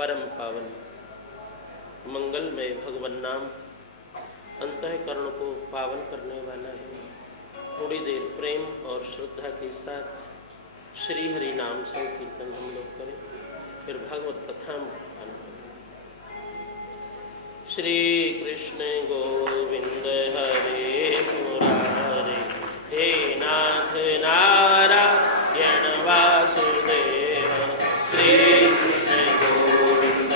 परम पावन मंगलमय भगवन नाम अंतःकरण को पावन करने वाला है। थोड़ी देर प्रेम और श्रद्धा के साथ श्री हरि नाम संकीर्तन हम लोग करें, फिर भगवत कथा में श्री कृष्ण गोविंद हरे मुरारे, हे नाथ नारायण वासुदेव। श्री कृष्ण गोविंद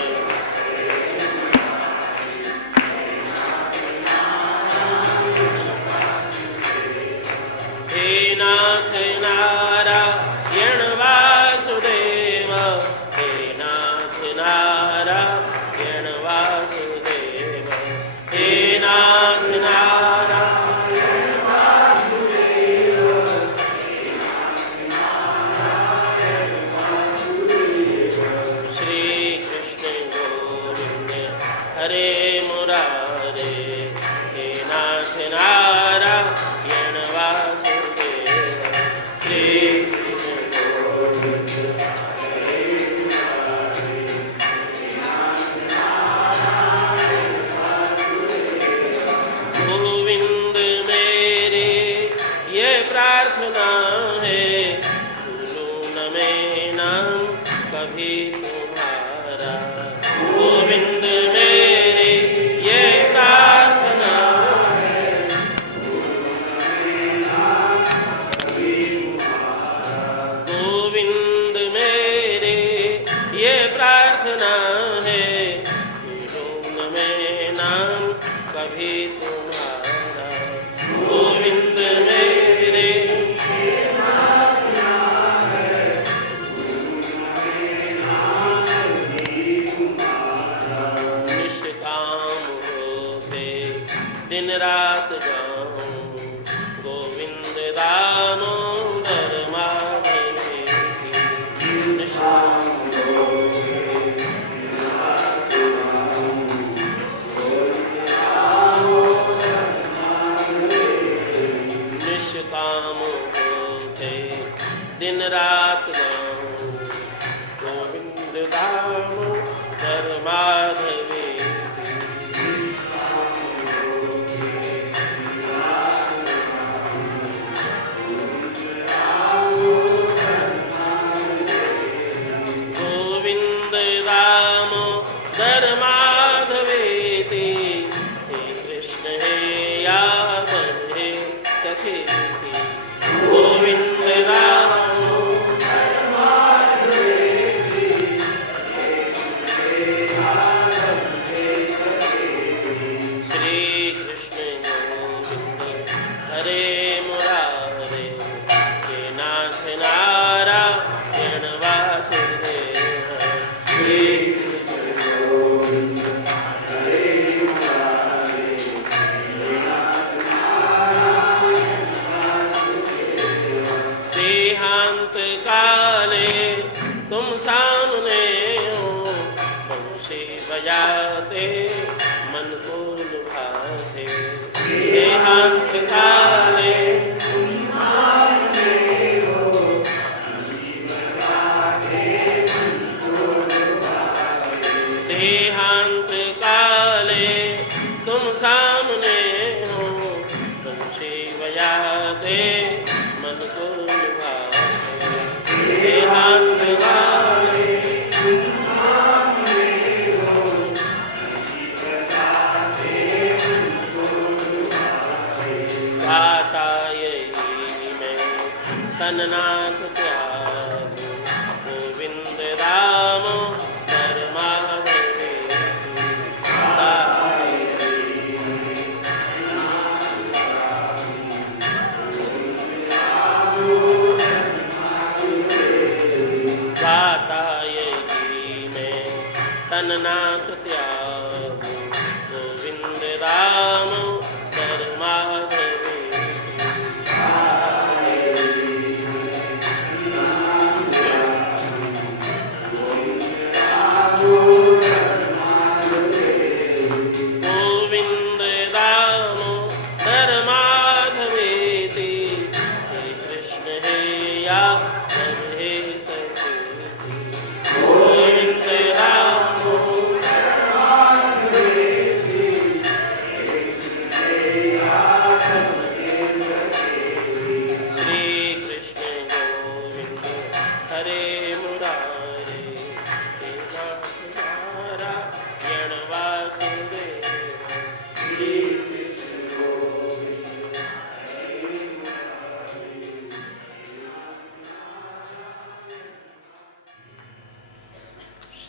हे नाथ नारायण वासुदेव, हे नाथ नारायण वासुदेव, हे नाथ नारायण वासुदेव, श्री कृष्ण गोविंद हरे मुरारे, हे नाथ नारायण वासुदेव। श्री कृष्ण गोविंद हरे मुरारे, हे नाथ नारायण वासुदेव। गोविंद मेरी ये प्रार्थना है, भूलूं न मैं नाम कभी तुम्हारा। गोविंद मेरी ये प्रार्थना है, गोविंद मेरी ये प्रार्थना है, भूलूं न मैं नाम कभी तुम्हारा। गोविंद मेरे निष्काम होते दिन रात जाऊं, गोविंद दामोदर माधवी। निष्काम निष्काम होते दिन रात जाऊं, गोविंद दामोदर माधवी। गोविंद दामोदर माधवेति, हे कृष्ण हे यादव हे सखेति। गोविंद दामोदर माधवेति, हे कृष्ण हे यादव हे सखेति। श्री कृष्ण गोविंद हरे मुरारे, हे नाथ नारायण वासुदेव। श्री कृष्ण गोविंद हरे मुरारे, हे नाथ नारायण वासुदेव। देहांत काले तुम सामने हो, बंशी बजाते मन को लुभाते। देहांत काले तुम सामने हो, बंशी बजाते मन को लुभाते। देहांत काले तुम सामने हो, बंशी बजाते मन को लुभाते। देहांत काले तुम सामने हो, बंशी बजाते मन को लुभाते। गाता यही मैं तननाथ त्यागू, गोविंद दामोदर माधवी। गाता यही मैं तननाथ त्यागू, गाता यही मैं तननाथ त्यागू, गोविंद दामोदर माधवी। गोविंद दामोदर माधवेति, हे कृष्ण हे यादव हे सखेति। गोविंद दामोदर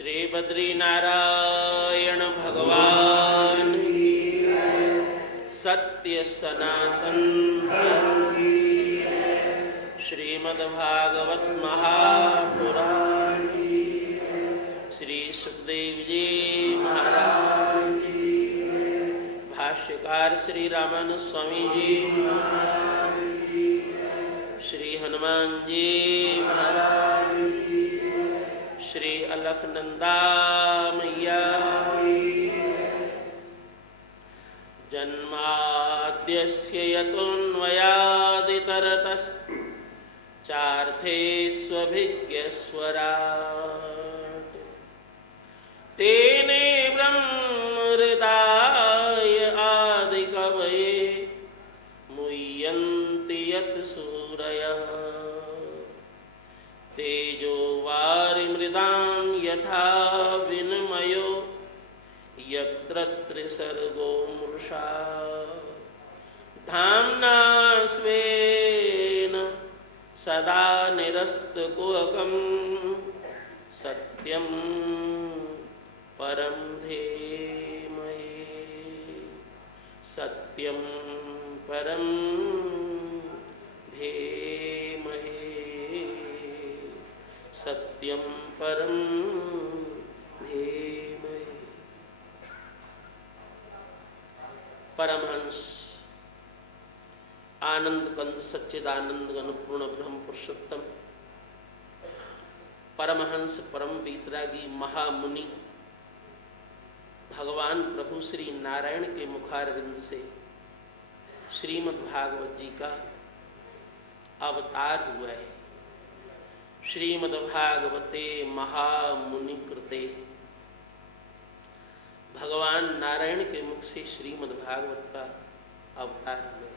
श्री बद्रीनारायण भगवान की सत्य सनातन श्रीमद्भागवत महापुराण श्री सुखदेव जी महाराज भाष्यकार श्री रामानुज स्वामी जी श्री हनुमान जी महाराज श्री अलखनंदा मैया जन्माद्यस्य यतोऽन्वयादितरतश्चार्थेष्वभिज्ञस्वराट् तेने ब्रह्महृदाय आदिकवये मुह्यन्ति यत् सूरयः तेजो वारिमृदां यथा विनिमयो यत्र त्रिसर्गो मृषा धाम्ना स्वेन सदा निरस्तकुहकं सत्यं परं धीमहि सत्यं परं धीमहि सत्यं परं धीमहि। परमहंस आनंद कंद सच्चिदानंद अनुपूर्ण ब्रह्म पुरुषोत्तम परमहंस परम वीतरागी महामुनि भगवान प्रभु श्री नारायण के मुखारविंद से श्रीमद्भागवत जी का अवतार हुआ है। श्रीमद्भागवते महामुनि कृते, भगवान नारायण के मुख से श्रीमद्भागवत का अवतार हुआ है।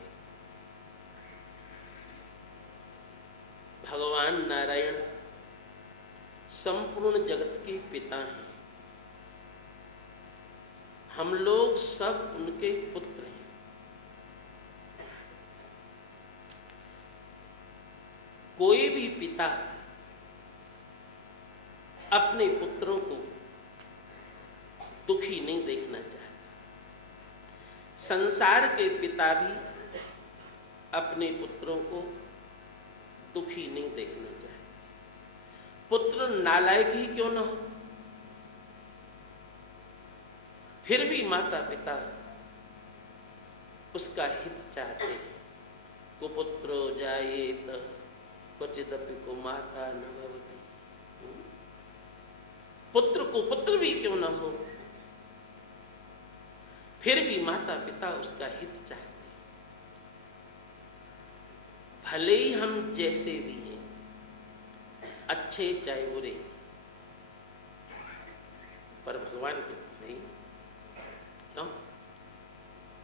भगवान नारायण संपूर्ण जगत के पिता हैं। हम लोग सब उनके पुत्र हैं। कोई भी पिता अपने पुत्रों को दुखी नहीं देखना चाहता। संसार के पिता भी अपने पुत्रों को दुखी नहीं देखना चाहते। पुत्र नालायक ही क्यों न हो, फिर भी माता पिता उसका हित चाहते हैं। कुपुत्रो जायेत क्वचिदपि कुमाता न भवति। पुत्र को पुत्र भी क्यों न हो, फिर भी माता पिता उसका हित चाहते हैं। भले ही हम जैसे भी हैं, अच्छे चाहे बुरे, पर भगवान के नहीं। क्यों?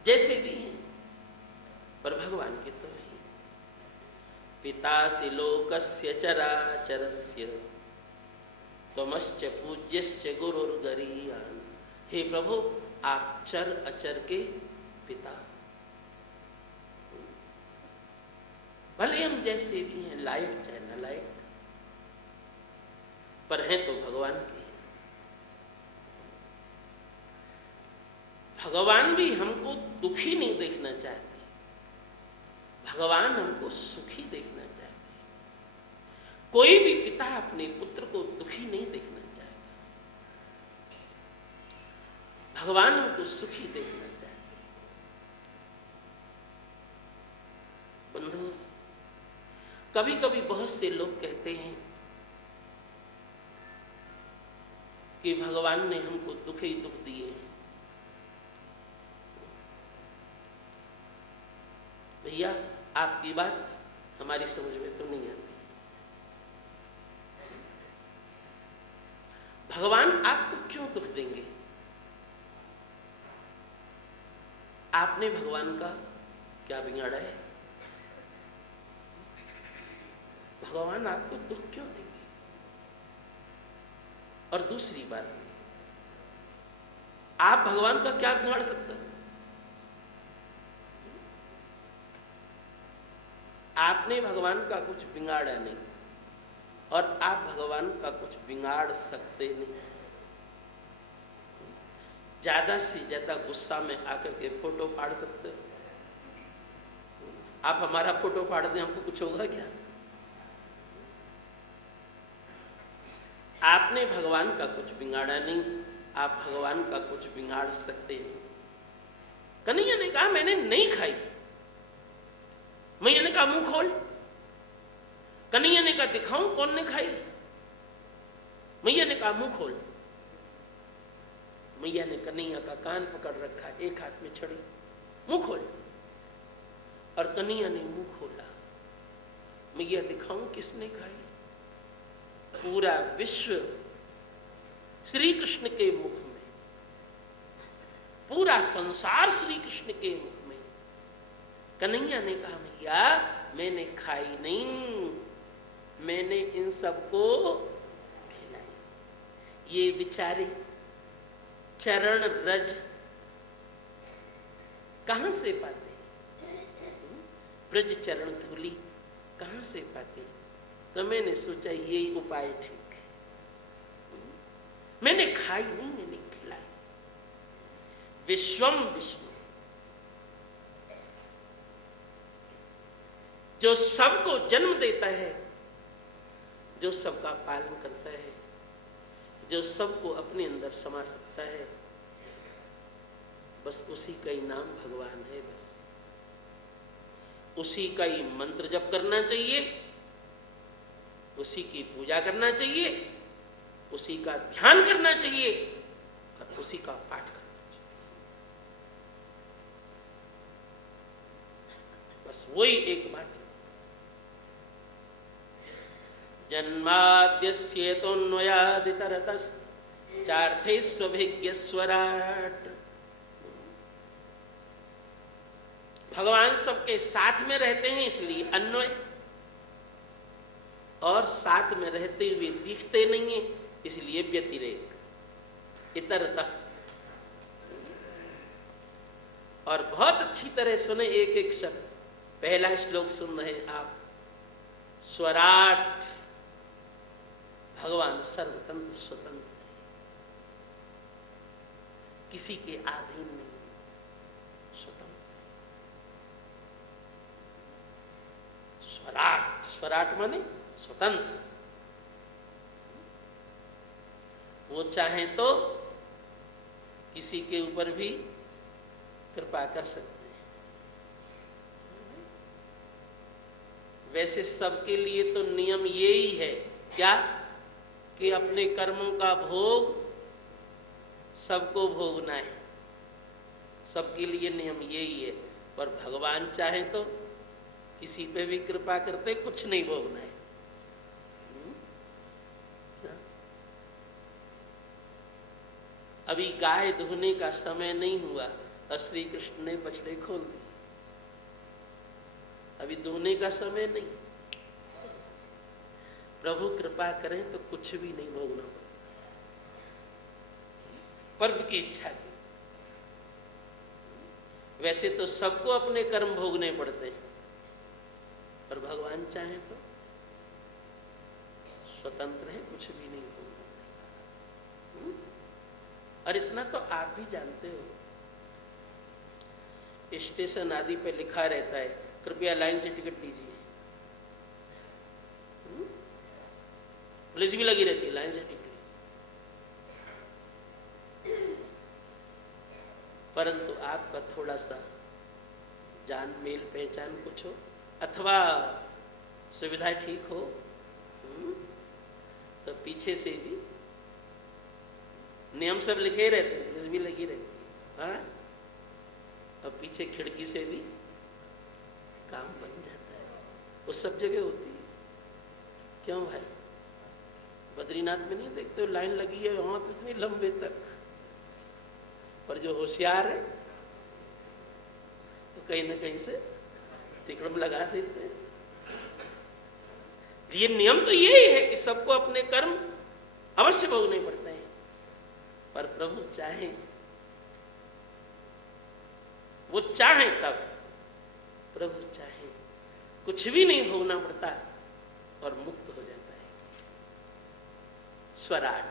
जैसे भी हैं पर भगवान के तो नहीं। पितासि लोकस्य चराचरस्य त्वमश्च पूज्यश्च गुरुर्गरीयान्। हे प्रभु, आप चर अचर के पिता। भले हम जैसे भी हैं, लायक चाहे नालायक, पर हैं तो भगवान के। भगवान भी हमको दुखी नहीं देखना चाहते, भगवान हमको सुखी देखना चाहते। कोई भी पिता अपने पुत्र को दुखी नहीं देखना चाहता, भगवान हमको सुखी देखना चाहते। बंधु, कभी कभी बहुत से लोग कहते हैं कि भगवान ने हमको दुख ही दुख दिए। भैया, आपकी बात हमारी समझ में तो नहीं आती। भगवान आपको क्यों दुख देंगे? आपने भगवान का क्या बिगाड़ा है? भगवान आपको दुख क्यों देंगे? और दूसरी बात, आप भगवान का क्या बिगाड़ सकते हो? आपने भगवान का कुछ बिगाड़ा नहीं और आप भगवान का कुछ बिगाड़ सकते नहीं। ज्यादा से ज्यादा गुस्सा में आकर के फोटो फाड़ सकते हो। आप हमारा फोटो फाड़ दें, हमको कुछ होगा क्या? आपने भगवान का कुछ बिगाड़ा नहीं, आप भगवान का कुछ बिगाड़ सकते नहीं। कन्हैया ने कहा मैंने नहीं खाई। मैया ने कहा मुंह खोल। कन्हैया ने कहा दिखाऊं कौन ने खाई। मैया ने कहा मुंह खोल। मैया ने कन्हैया का कान पकड़ रखा, एक हाथ में छड़ी, मुंह खोल। और कन्हैया ने मुंह खोला। मैया दिखाऊं किसने खाई। पूरा विश्व श्री कृष्ण के मुख में, पूरा संसार श्री कृष्ण के मुख में। कन्हैया ने कहा मैया मैंने खाई नहीं, मैंने इन सबको खिलाई। ये बेचारे चरण रज कहां से पाते, ब्रज चरण धूली कहां से पाते। तो मैंने सोचा यही उपाय ठीक है। मैंने खाई नहीं, मैंने खिलाई। विश्वम विष्णु, जो सबको जन्म देता है, जो सबका पालन करता है, जो सबको अपने अंदर समा सकता है, बस उसी का ही नाम भगवान है। बस उसी का ही मंत्र जप करना चाहिए, उसी की पूजा करना चाहिए, उसी का ध्यान करना चाहिए और उसी का पाठ करना चाहिए। बस वही एक बात। जन्माद्यस्येतोऽन्वयादितरतश्चार्थैस्वभिज्ञस्वराट्। भगवान सबके साथ में रहते हैं इसलिए अन्वय, और साथ में रहते हुए दिखते नहीं है इसलिए व्यतिरेक, इतरतः। और बहुत अच्छी तरह सुने एक एक शब्द। पहला श्लोक सुन रहे आप, स्वराट, भगवान सर्वतंत्र स्वतंत्र है, किसी के अधीन नहीं, स्वतंत्र। स्वराट, स्वराट माने स्वतंत्र। वो चाहे तो किसी के ऊपर भी कृपा कर सकते हैं। वैसे सबके लिए तो नियम यही है, क्या कि अपने कर्मों का भोग सबको भोगना है। सबके लिए नियम यही है। पर भगवान चाहे तो किसी पे भी कृपा करते कुछ नहीं भोगना है। अभी गाय धोने का समय नहीं हुआ और श्री कृष्ण ने बछड़े खोल दिए। अभी धोने का समय नहीं। प्रभु कृपा करें तो कुछ भी नहीं भोगना पड़ता, पर्व की इच्छा की। वैसे तो सबको अपने कर्म भोगने पड़ते हैं, पर भगवान चाहे तो स्वतंत्र है, कुछ भी नहीं भोगना पड़ता। और इतना तो आप भी जानते हो, स्टेशन आदि पे लिखा रहता है कृपया लाइन से टिकट लीजिए। पुलिस भी लगी रहती है, लाइन से टिकट। परंतु आपका थोड़ा सा जान मेल पहचान कुछ हो अथवा सुविधाएं ठीक हो तो पीछे से भी नियम सब लिखे रहते हैं, पुलिस भी लगी रहती है। हाँ, और पीछे खिड़की से भी काम बन जाता है। वो सब जगह होती है। क्यों भाई, बद्रीनाथ में नहीं देखते हो लाइन लगी है वहां तो इतनी लंबे तक, पर जो होशियार है तो कहीं ना कहीं से तिकड़म लगा देते हैं। ये नियम तो यही है कि सबको अपने कर्म अवश्य भोगने पड़ते हैं, पर प्रभु चाहे, वो चाहे तब, प्रभु चाहे कुछ भी नहीं भोगना पड़ता और मुक्त हो जाता है। स्वराट,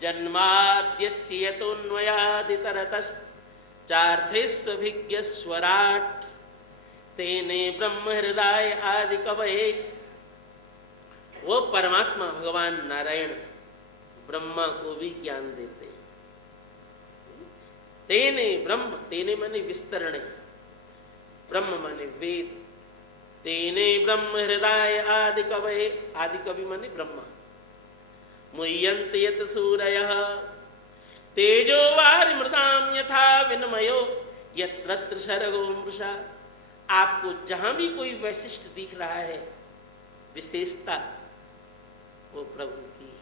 जन्माद्यस्य यतोऽन्वयादितरतश्चार्थेष्वभिज्ञस्वराट् तेने ब्रह्म हृदय आदि कवये। वो परमात्मा भगवान नारायण ब्रह्मा को भी ज्ञान देते हैं। तेने ब्रह्म, तेने माने विस्तरणे, ब्रह्म माने वेद। तेने ब्रह्म हृदय आदि कवये, आदि कवि माने ब्रह्मा। मुह्यन्ति यत सूरयः तेजो वारि मृदाम यथा विनिमयो यत्र सर्गो मृषा। आपको जहां भी कोई वैशिष्ट दिख रहा है, विशेषता, वो प्रभु की ही है।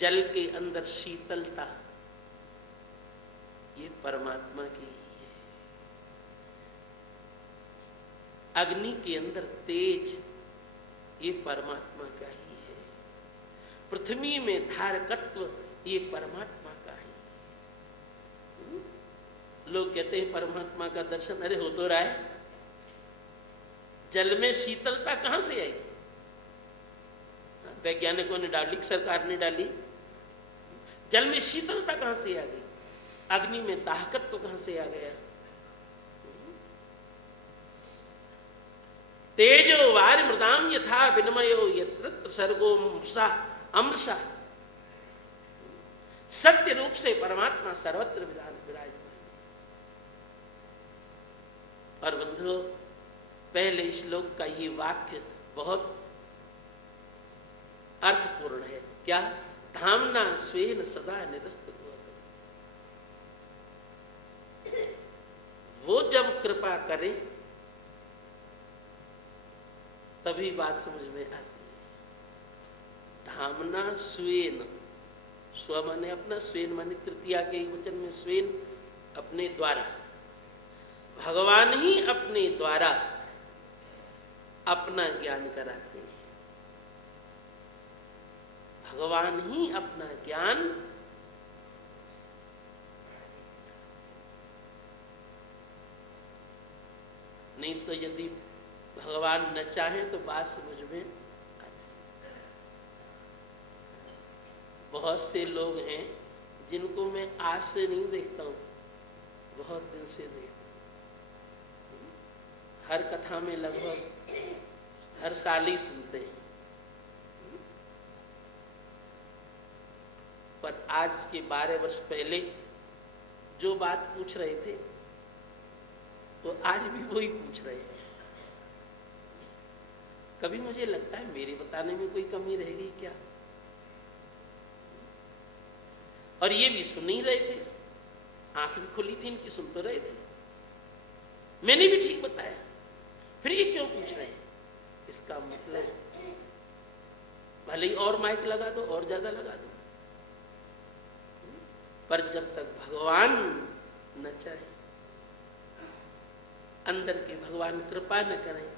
जल के अंदर शीतलता, ये परमात्मा की ही है। अग्नि के अंदर तेज, ये परमात्मा का ही है। पृथ्वी में धारकत्व, ये परमात्मा का ही है। लोग कहते हैं परमात्मा का दर्शन, अरे हो तो रहा है। जल में शीतलता कहां से आई? वैज्ञानिकों ने डाली, सरकार ने डाली। जल में शीतलता कहां से आ गई? अग्नि में दाहकत्व कहां से आ गया? तेजो वारि मृदाम यथा विनिमयो यत्र सर्गो मृषा अमृषा। सत्य रूप से परमात्मा सर्वत्र विराजमान। और बंधुओं, पहले श्लोक का ये वाक्य बहुत अर्थपूर्ण है। क्या? धामना स्वेन सदा निरस्त। वो जब कृपा करे तभी बात समझ में आती है। धामना स्वेन, स्व माने अपना, स्वेन माने तृतीया के वचन में स्वेन, अपने द्वारा। भगवान ही अपने द्वारा अपना ज्ञान कराते हैं। भगवान ही अपना ज्ञान नहीं तो यदि भगवान न चाहे तो बात समझ में आती। बहुत से लोग हैं जिनको मैं आज से नहीं देखता हूं, बहुत दिन से देखता हूं। हर कथा में लगभग हर साल ही सुनते हैं, पर आज के 12 वर्ष पहले जो बात पूछ रहे थे तो आज भी वही पूछ रहे हैं। कभी मुझे लगता है मेरे बताने में कोई कमी रह गई क्या? और ये भी सुन ही रहे थे, आंख भी खुली थी इनकी, सुन तो रहे थे। मैंने भी ठीक बताया, फिर ये क्यों पूछ रहे हैं? इसका मतलब भले ही और माइक लगा दो और ज्यादा लगा दो, पर जब तक भगवान न चाहे, अंदर के भगवान कृपा न करें,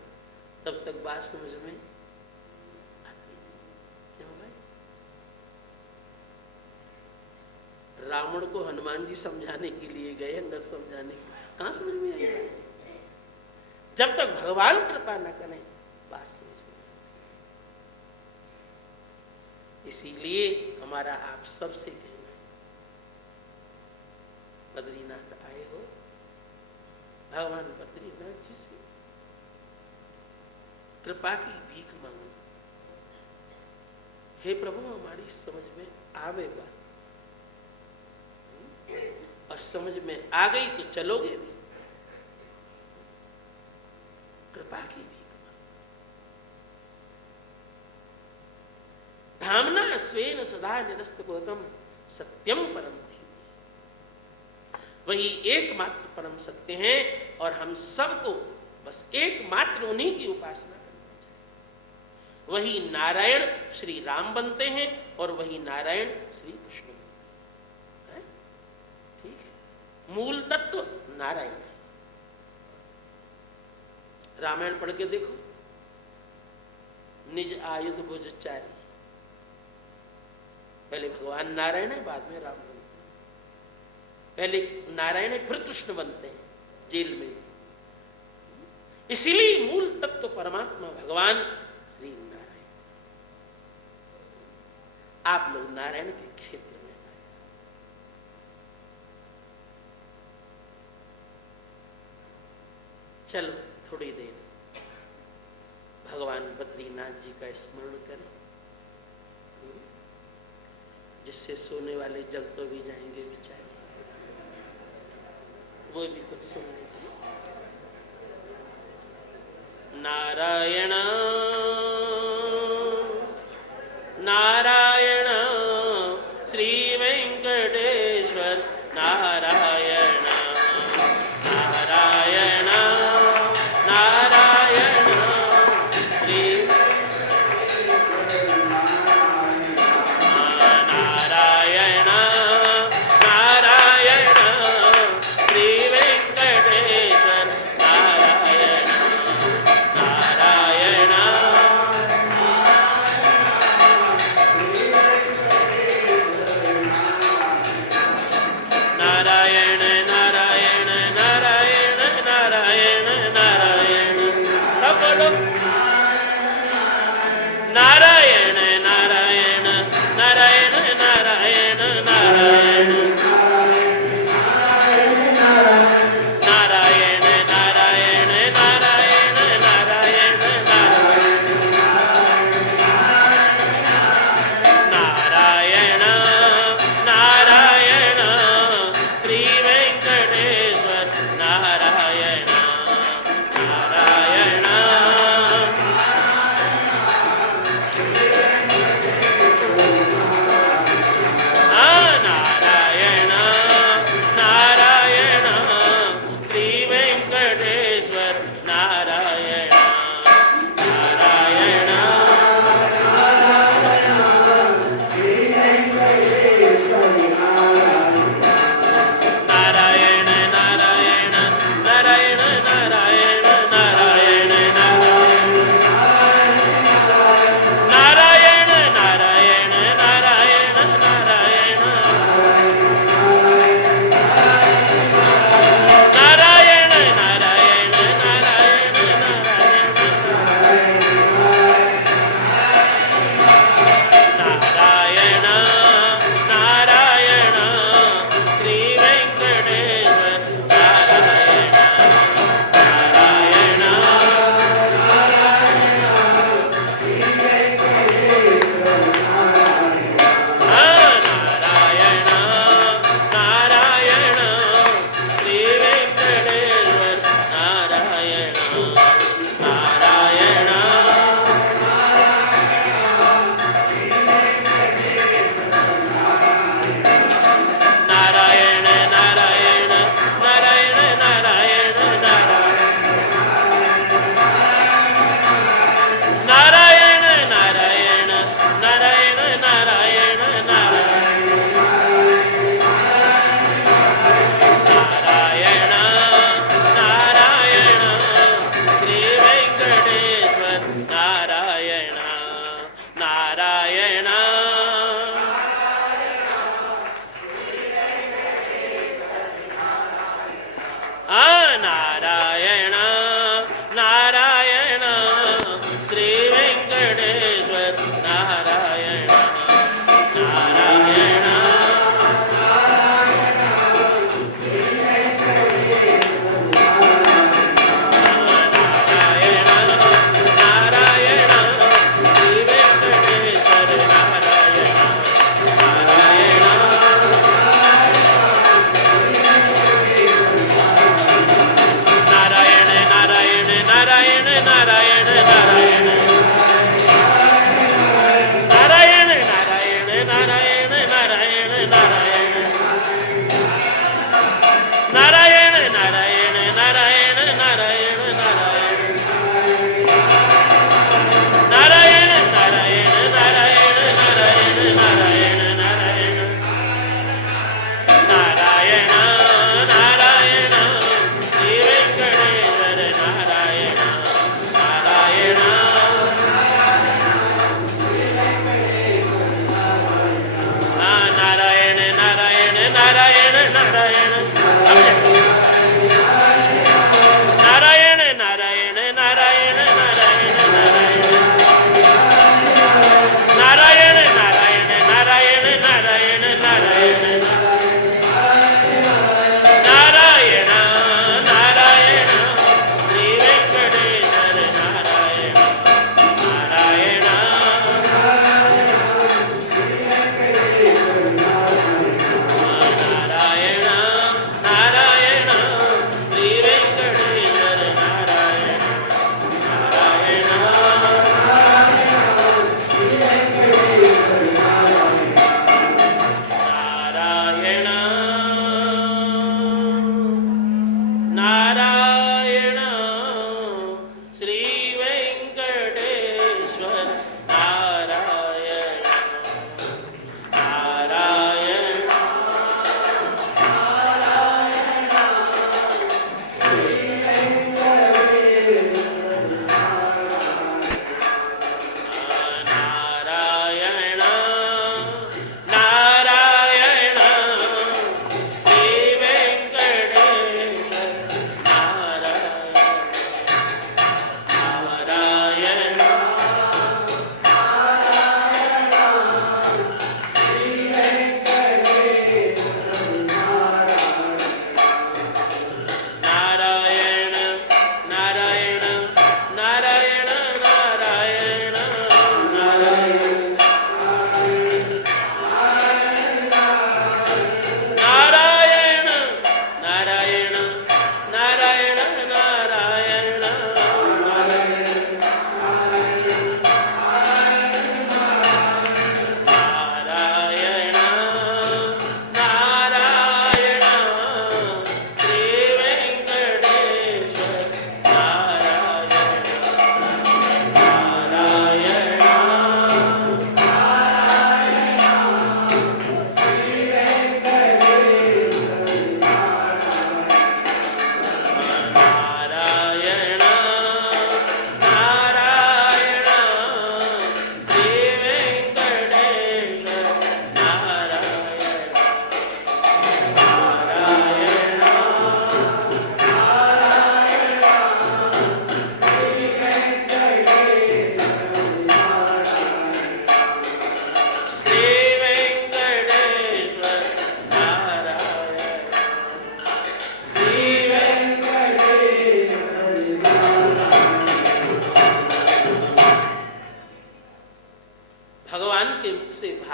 तब तक बात समझ में आती नहीं। क्यों भाई? रावण को हनुमान जी समझाने के लिए गए, अंदर समझाने, कहां समझ में आई? जब तक भगवान कृपा न करें बात समझ में। इसीलिए हमारा आप सबसे कहना है, बद्रीनाथ आए हो, भगवान बद्रीनाथ जी से कृपा की भीख मांगो। हे प्रभु, हमारी समझ में आवे बात, और समझ में आ गई तो चलोगे भी। कृपा की भीख मांगो। धामना स्वेन सदा निरस्त गौतम सत्यम परम। वही एकमात्र परम सत्य हैं, और हम सबको बस एकमात्र उन्हीं की उपासना करना चाहिए। वही नारायण श्री राम बनते हैं और वही नारायण श्री कृष्ण बनते हैं। ठीक है, मूल तत्व नारायण है। रामायण पढ़ के देखो, निज आयुध भुज चारी, पहले भगवान नारायण है, बाद में राम। पहले नारायण है, फिर कृष्ण बनते हैं जेल में। इसीलिए मूल तत्व परमात्मा भगवान श्री नारायण। आप लोग नारायण के क्षेत्र में आए। चलो थोड़ी देर भगवान बद्रीनाथ जी का स्मरण करें, जिससे सोने वाले जग तो भी जाएंगे बेचारे, वो भी कुछ सुन लेते। नारायण नारायण श्री वेंकटेश्वर नारायण नारायण नारायण श्री नारायण नारायण श्री वेंकटेश्वर नारायण नारायण नारायण नारायण नारायण नारायण नारायण सब बोलो नारायण नारायण नारायण नारायण नारायण नारायण नारायण नारायण नारायण नारायण नारायण श्री वेंकटेश्वर नारायण नारायण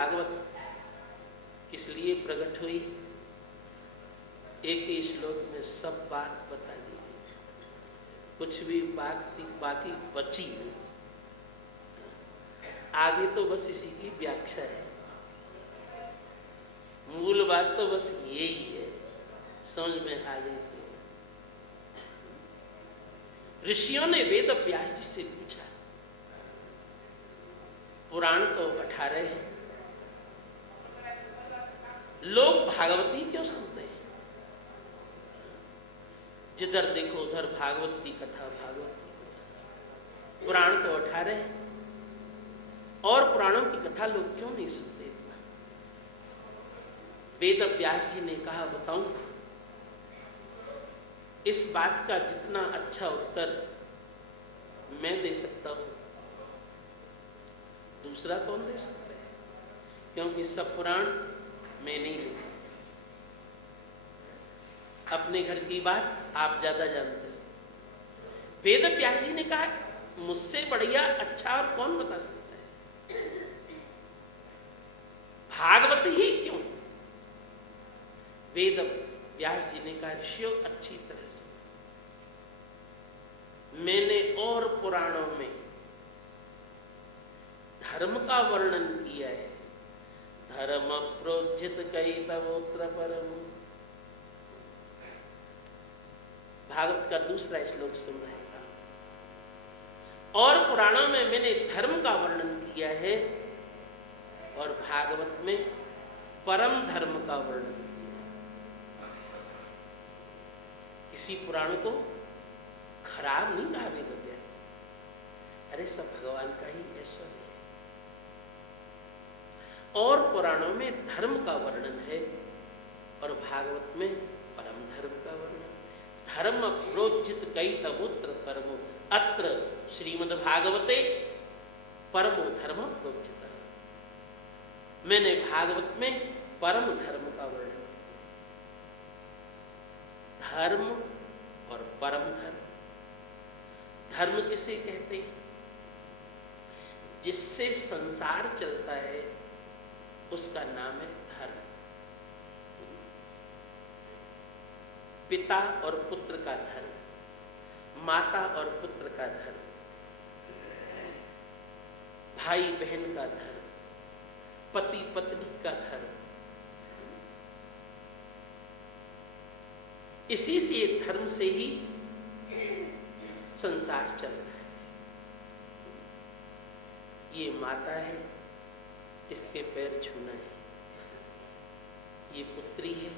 भागवत इसलिए प्रकट हुई, एक ही श्लोक में सब बात बता दी, कुछ भी बाकी बची नहीं। आगे तो बस इसी की व्याख्या है, मूल बात तो बस यही है, समझ में आ गई। तो ऋषियों ने वेद व्यास जी से पूछा, पुराण तो 18 है, लोग भागवती क्यों सुनते हैं? जिधर देखो उधर भागवत की कथा, भागवत की कथा। पुराण तो 18 है, और पुराणों की कथा लोग क्यों नहीं सुनते इतना? वेद व्यास जी ने कहा, बताऊं, इस बात का जितना अच्छा उत्तर मैं दे सकता हूं, दूसरा कौन दे सकता है? क्योंकि सब पुराण मैं नहीं लिखे। अपने घर की बात आप ज्यादा जानते हैं। वेद व्यास जी ने कहा, मुझसे बढ़िया अच्छा और कौन बता सकता है? भागवत ही क्यों? वेद व्यास जी ने कहा, ऋषियों अच्छी तरह से मैंने और पुराणों में धर्म का वर्णन किया है। धर्म प्रोज्झित कई तवोत्र परम। भागवत का दूसरा श्लोक सुन रहेगा। और पुराणों में मैंने धर्म का वर्णन किया है, और भागवत में परम धर्म का वर्णन किया है। किसी पुराण को खराब नहीं कहा वेद व्यास जी। अरे सब भगवान का ही ऐश्वर्य है। और पुराणों में धर्म का वर्णन है, और भागवत में परम धर्म का वर्णन। धर्म प्रोज्झित कई तवोत्र परमो, अत्र श्रीमद् भागवते परमो धर्म प्रोज्झित। मैंने भागवत में परम धर्म का वर्णन किया। धर्म और परम धर्म। धर्म किसे कहते हैं? जिससे संसार चलता है उसका नाम है धर्म। पिता और पुत्र का धर्म, माता और पुत्र का धर्म, भाई बहन का धर्म, पति पत्नी का धर्म। इसी से धर्म से ही संसार चल रहा है। ये माता है, इसके पैर छूना है। ये पुत्री है,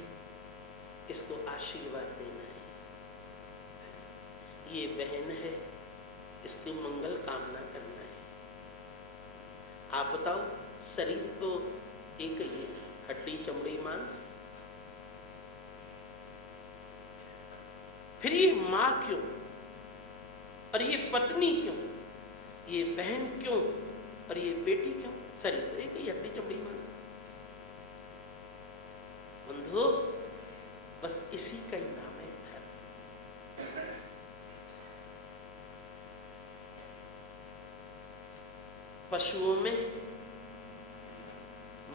इसको आशीर्वाद देना है। ये बहन है, इसकी मंगल कामना करना है। आप बताओ, शरीर तो एक ही है, हड्डी चमड़ी मांस। फिर ये माँ क्यों, और ये पत्नी क्यों, ये बहन क्यों, और ये बेटी क्यों? शरीर तो एक ही, हड्डी चमड़ी मांस। बंधु, बस इसी का ही नाम है धर्म। पशुओं में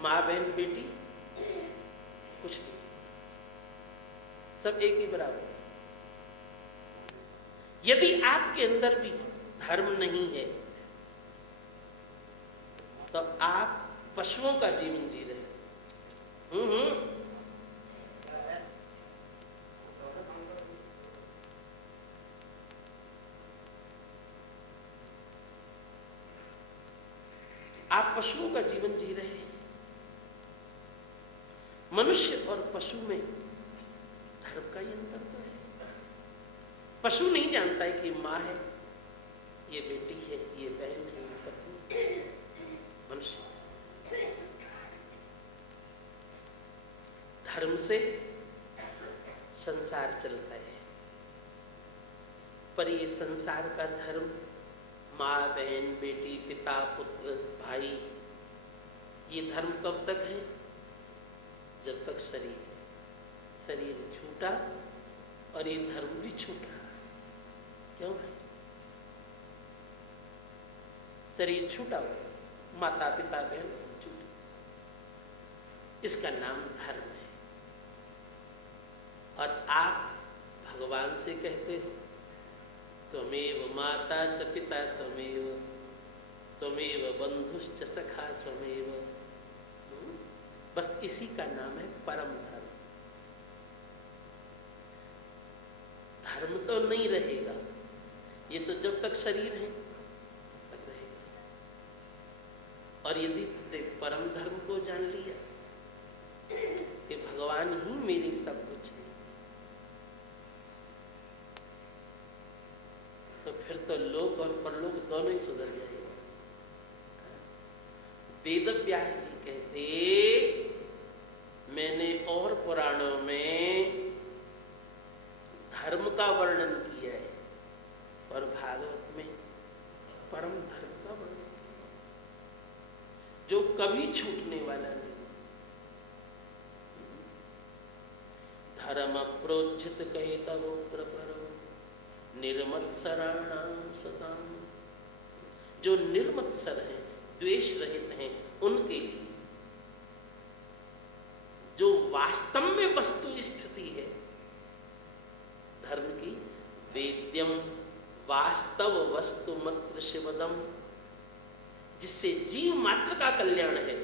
माँ बहन बेटी कुछ नहीं, सब एक ही बराबर। यदि आपके अंदर भी धर्म नहीं है तो आप पशुओं का जीवन जी रहे हैं। आप पशुओं का जीवन जी रहे हैं। मनुष्य और पशु में धर्म का ही अंतर तो है। पशु नहीं जानता है कि माँ है, ये बेटी है, ये बहन है, ये पत्नी है। मनुष्य धर्म से संसार चलता है, पर ये संसार का धर्म, माँ बहन बेटी पिता पुत्र भाई, ये धर्म कब तक है? जब तक शरीर छूटा, और ये धर्म भी छूटा। क्यों है? शरीर छूटा, माता पिता बहन सब छूटे। इसका नाम धर्म है। और आप भगवान से कहते हो त्वमेव माता च पिता त्वमेव त्वमेव बंधुश्च सखा स्वमेव। बस इसी का नाम है परम धर्म। धर्म तो नहीं रहेगा, ये तो जब तक शरीर है तब तक रहेगा। और यदि तुमने परम धर्म को जान लिया कि भगवान ही मेरी सब कुछ है, तो फिर तो लोक और परलोक दोनों ही सुधर जाएगा। वेद व्यास जी कहते मैंने और पुराणों में धर्म का वर्णन किया है और भागवत में परम धर्म का वर्णन किया, जो कभी छूटने वाला नहीं। धर्म प्रोज्झित कहे तवोत्र परम निर्मत्सराणाम सताम। जो निर्मत्सर हैं, द्वेष रहित हैं, उनके लिए जो वास्तव में वस्तु स्थिति है धर्म की, वेद्यम वास्तव वस्तु मात्र शिवदम, जिससे जीव मात्र का कल्याण है।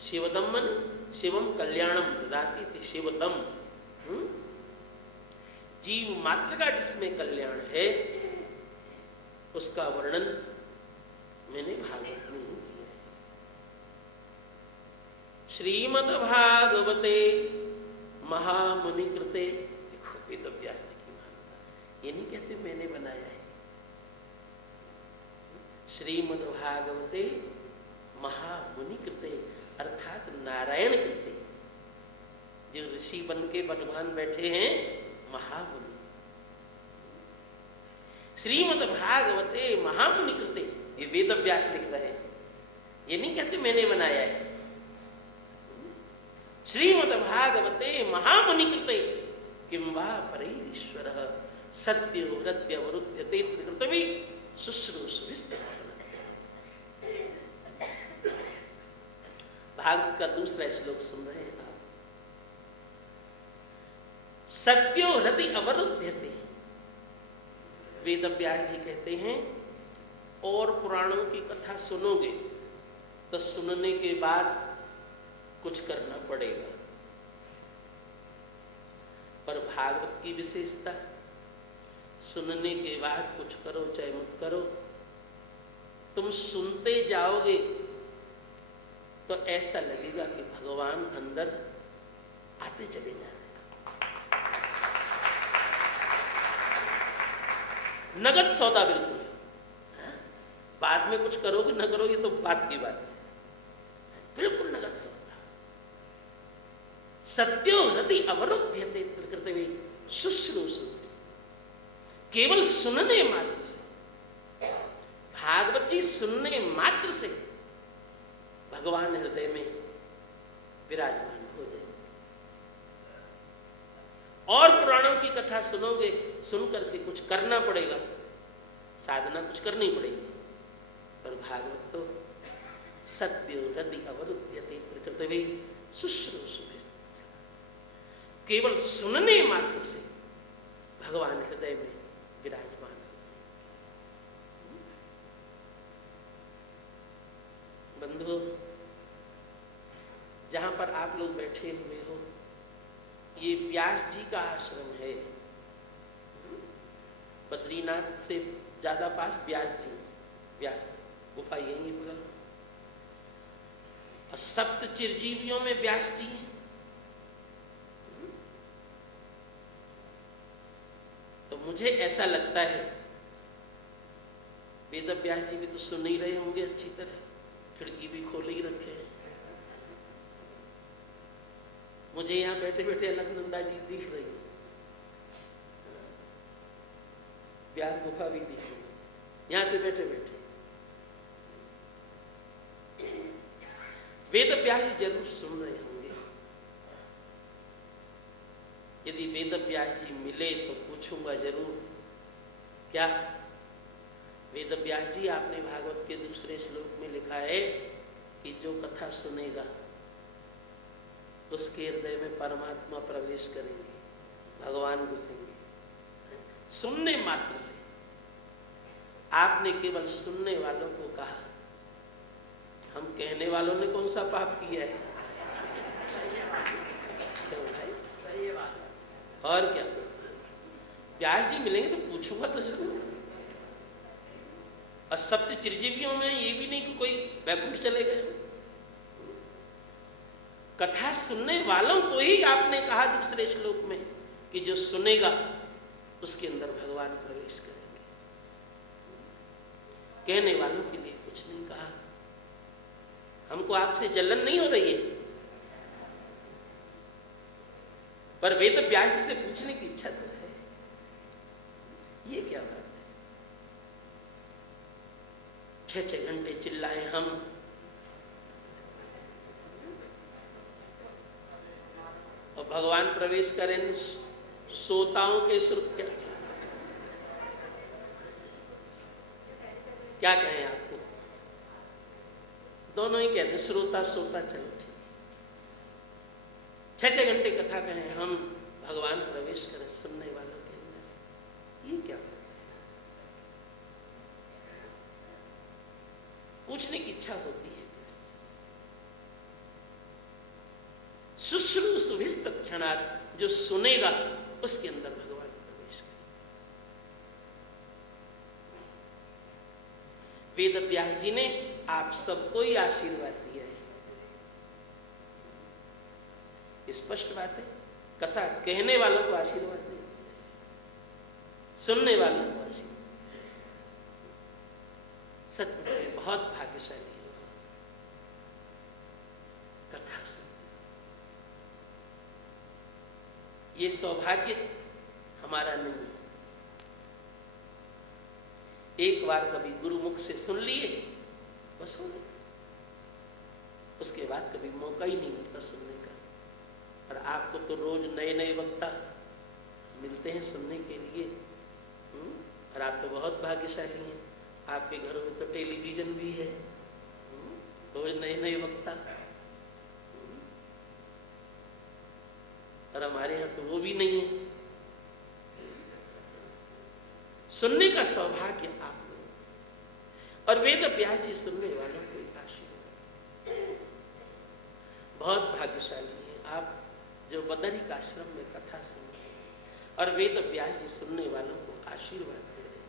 शिवदम मन शिवम कल्याणम ददाति थी शिवदम। जीव मात्र का जिसमें कल्याण है उसका वर्णन मैंने भागवत में ही किया है। श्रीमद् भागवते महामुनि कृते, देखो वेद व्यास जी की महानता, ये नहीं कहते मैंने बनाया है। श्रीमद् भागवते महामुनि कृते अर्थात नारायण कृते, जो ऋषि बन के बलवान बैठे हैं महामुनि। श्रीमद् भागवते महामुनि कृते, ये वेद व्यास लिखता है, ये नहीं कहते मैंने बनाया है। श्रीमद् भागवते महामुनि कृते किं वा परैरीश्वरः सत्यो हृद्यवरुध्यते कृतवी शुश्रूषुभिस्तव। भागवत का दूसरा श्लोक सुन रहे हैं आप। सत्यो हृदय अवरुध्यते, वेद व्यास जी कहते हैं और पुराणों की कथा सुनोगे तो सुनने के बाद कुछ करना पड़ेगा। पर भागवत की विशेषता, सुनने के बाद कुछ करो चाहे मत करो, तुम सुनते जाओगे तो ऐसा लगेगा कि भगवान अंदर आते चले जा रहे हैं। नगद सौदा बिल्कुल। बाद में कुछ करोगे न करोगे तो बात की बात है, बिल्कुल नगद सौदा। सत्यो हृदय अवरुध्यते त्रिकृतवे शुश्रूषु, केवल सुनने मात्र से, भागवत जी सुनने मात्र से भगवान हृदय में विराजमान हो जाए। और पुराणों की कथा सुनोगे, सुन करके कुछ करना पड़ेगा, साधना कुछ करनी पड़ेगी। पर भागवत तो सत्यो हृदय अवरुध्यते त्रिकृतवे शुश्रूषु, केवल सुनने मात्र से भगवान हृदय में विराजमान हो। बंधुओं, जहां पर आप लोग बैठे हुए हो, ये व्यास जी का आश्रम है। बद्रीनाथ से ज्यादा पास व्यास जी, व्यास गुफा यही है बगल। और सप्त चिरजीवियों में व्यास जी हैं। तो मुझे ऐसा लगता है वेद व्यास जी भी तो सुन ही रहे होंगे अच्छी तरह, खिड़की भी खोले ही रखे हैं। मुझे यहाँ बैठे बैठे अलकनंदा जी दिख रही है, व्यास गुफा भी दिख रही है यहाँ से बैठे बैठे। वेद व्यास जी जरूर सुन रहे होंगे। यदि वेद व्यास जी मिले तो पूछूंगा जरूर, क्या वेद व्यास जी आपने भागवत के दूसरे श्लोक में लिखा है कि जो कथा सुनेगा उसके हृदय में परमात्मा प्रवेश करेंगे, भगवान घुसेंगे। सुनने मात्र से। आपने केवल सुनने वालों को कहा, हम कहने वालों ने कौन सा पाप किया है? क्यों भाई? सही बात। और क्या, व्यास जी मिलेंगे तो पूछूंगा तो जरूर। और सप्त चिरंजीवियों में ये भी नहीं कि कोई वैकुंठ चले गए। कथा सुनने वालों को ही आपने कहा दूसरे श्लोक में कि जो सुनेगा उसके अंदर भगवान प्रवेश करेंगे। कहने वालों के लिए कुछ नहीं कहा। हमको आपसे जलन नहीं हो रही है, पर वेद व्यास जी से पूछने की इच्छा तो है। ये क्या बात है? 6-6 घंटे चिल्लाए हम, और भगवान प्रवेश करें सोताओं के श्रुत्य। क्या कहें आपको? दोनों ही कहते हैं, श्रोता सोता चलो ठीक। 6-6 घंटे कथा कहें हम, भगवान प्रवेश करें सुनने वालों के अंदर। ये क्या बात है? पूछने की इच्छा होती है। शुश्रूषुभिस्त क्षणात्, जो सुनेगा उसके अंदर भगवान प्रवेश करें। वेद व्यास जी ने आप सबको ही आशीर्वाद दिया है। स्पष्ट बात है। कथा कहने वालों को आशीर्वाद नहीं, सुनने वालों को आशीर्वाद। सचमुच में बहुत भाग्यशाली है कथा सुन। ये सौभाग्य हमारा नहीं है। एक बार कभी गुरु मुख से सुन लिए बस हो गए, उसके बाद कभी मौका ही नहीं मिलता सुनने का। और आपको तो रोज नए नए वक्ता मिलते हैं सुनने के लिए। और आप तो बहुत भाग्यशाली हैं, आपके घरों में तो टेलीविजन भी है, रोज नए नए वक्ता। और हमारे यहाँ तो वो भी नहीं है। सुनने का सौभाग्य आप लोग, और वेद व्यास जी सुनने वालों को आशीर्वाद। बहुत भाग्यशाली हैं आप जो बदरिक आश्रम में कथा सुन रहे हैं, और वेद व्यास जी सुनने वालों को आशीर्वाद दे रहे हैं।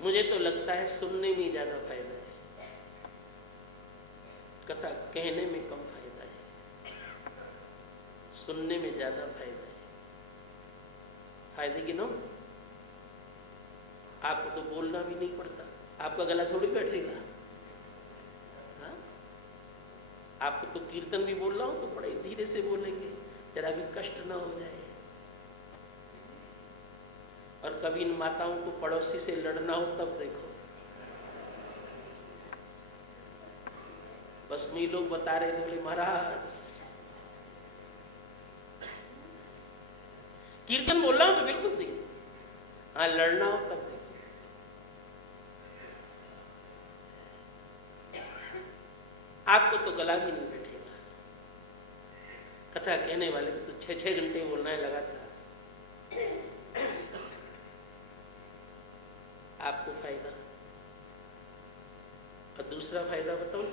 मुझे तो लगता है सुनने में ज्यादा फायदा है, कथा कहने में कम फायदा है, सुनने में ज्यादा फायदा है। फायदे की नो, आपको तो बोलना भी नहीं पड़ता, आपका गला थोड़ी बैठेगा। हाँ? आपको तो कीर्तन भी बोल रहा हूं तो बड़े धीरे से बोलेंगे, जरा भी कष्ट ना हो जाए। और कभी इन माताओं को पड़ोसी से लड़ना हो तब देखो, बस में लोग बता रहे थे, बोले महाराज कीर्तन बोल रहा हूं तो बिल्कुल धीरे से, हाँ लड़ना हो तब देखो। आपको तो गला भी नहीं बैठेगा। कथा कहने वाले को तो 6-6 घंटे बोलना है लगातार। आपको फायदा। और दूसरा फायदा बताओ,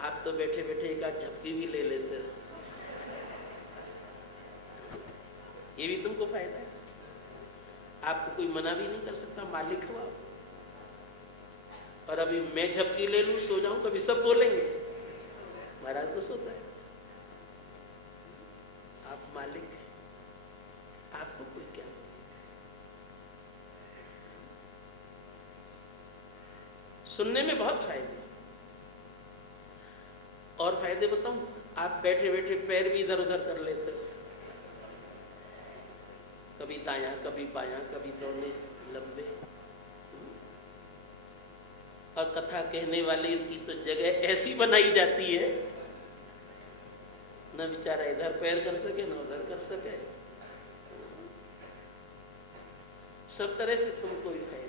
आप तो बैठे बैठे एक आध झपकी भी ले लेते हो, ये भी तुमको फायदा है। आपको कोई मना भी नहीं कर सकता, मालिक हो आप। और अभी मैं झपकी ले लूं, सो जाऊं, कभी सब बोलेंगे महाराज को सोता है। आप मालिक हैं, आपको कोई क्या। सुनने में बहुत फायदे। और फायदे बताऊं, आप बैठे बैठे पैर भी इधर उधर कर लेते हो, कभी दायां कभी बायां, कभी दोनों लंबे। और कथा कहने वाले की तो जगह ऐसी बनाई जाती है, न बेचारा इधर पैर कर सके न उधर कर सके। सब तरह से तुमको भी फायदा है।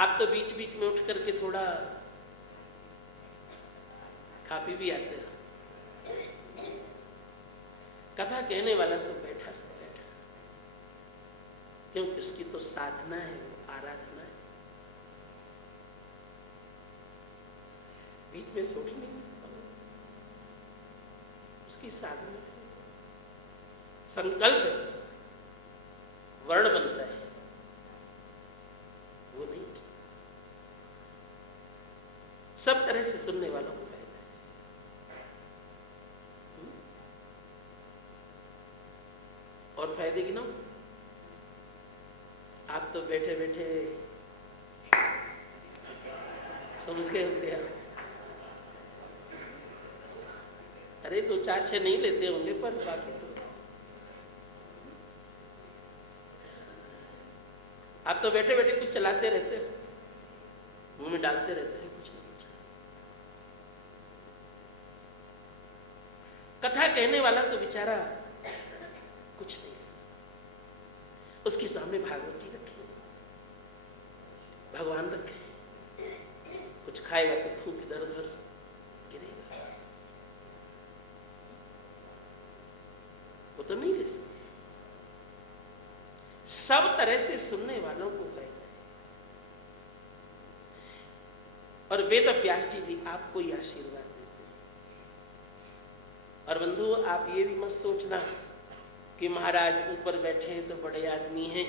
आप तो बीच बीच में उठ करके थोड़ा खा पी भी आते हो। कथा कहने वाला तो बैठा से बैठा, क्योंकि उसकी तो साधना है, वो आराधना है। बीच में से उठ नहीं सकता, उसकी साधना है, संकल्प है, उसका वर्ण बनता है, वो नहीं उठ सकता। सब तरह से सुनने वालों को फायदा है। और फायदे की ना, आप तो बैठे बैठे समझ गए होंगे आप। अरे 2 4 6 नहीं लेते होंगे, पर बाकी तो आप तो बैठे बैठे कुछ चलाते रहते हो, मुंह में डालते रहते हैं कुछ ना कुछ। कथा कहने वाला तो बेचारा कुछ नहीं, उसके सामने भागवत जी रखे, भगवान रखे, कुछ खाएगा तो थूक इधर उधर गिरेगा, वो तो नहीं ले सकते। सब तरह से सुनने वालों को फायदा है। और वेद व्यास जी भी आपको ही आशीर्वाद देते हैं। और बंधु, आप ये भी मत सोचना कि महाराज ऊपर बैठे हैं तो बड़े आदमी हैं।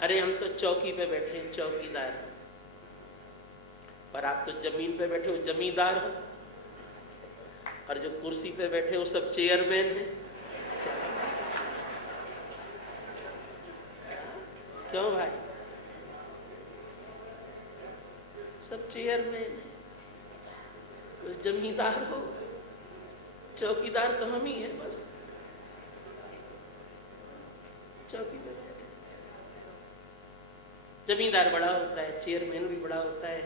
अरे हम तो चौकी पे बैठे हैं, चौकीदार, पर आप तो जमीन पे बैठे हो, जमींदार हो। और जो कुर्सी पे बैठे हो सब चेयरमैन हैं। क्यों भाई? सब चेयरमैन है, उस जमींदार हो, चौकीदार तो हम ही हैं बस, चौकी पे बैठे। जमींदार बड़ा होता है, चेयरमैन भी बड़ा होता है,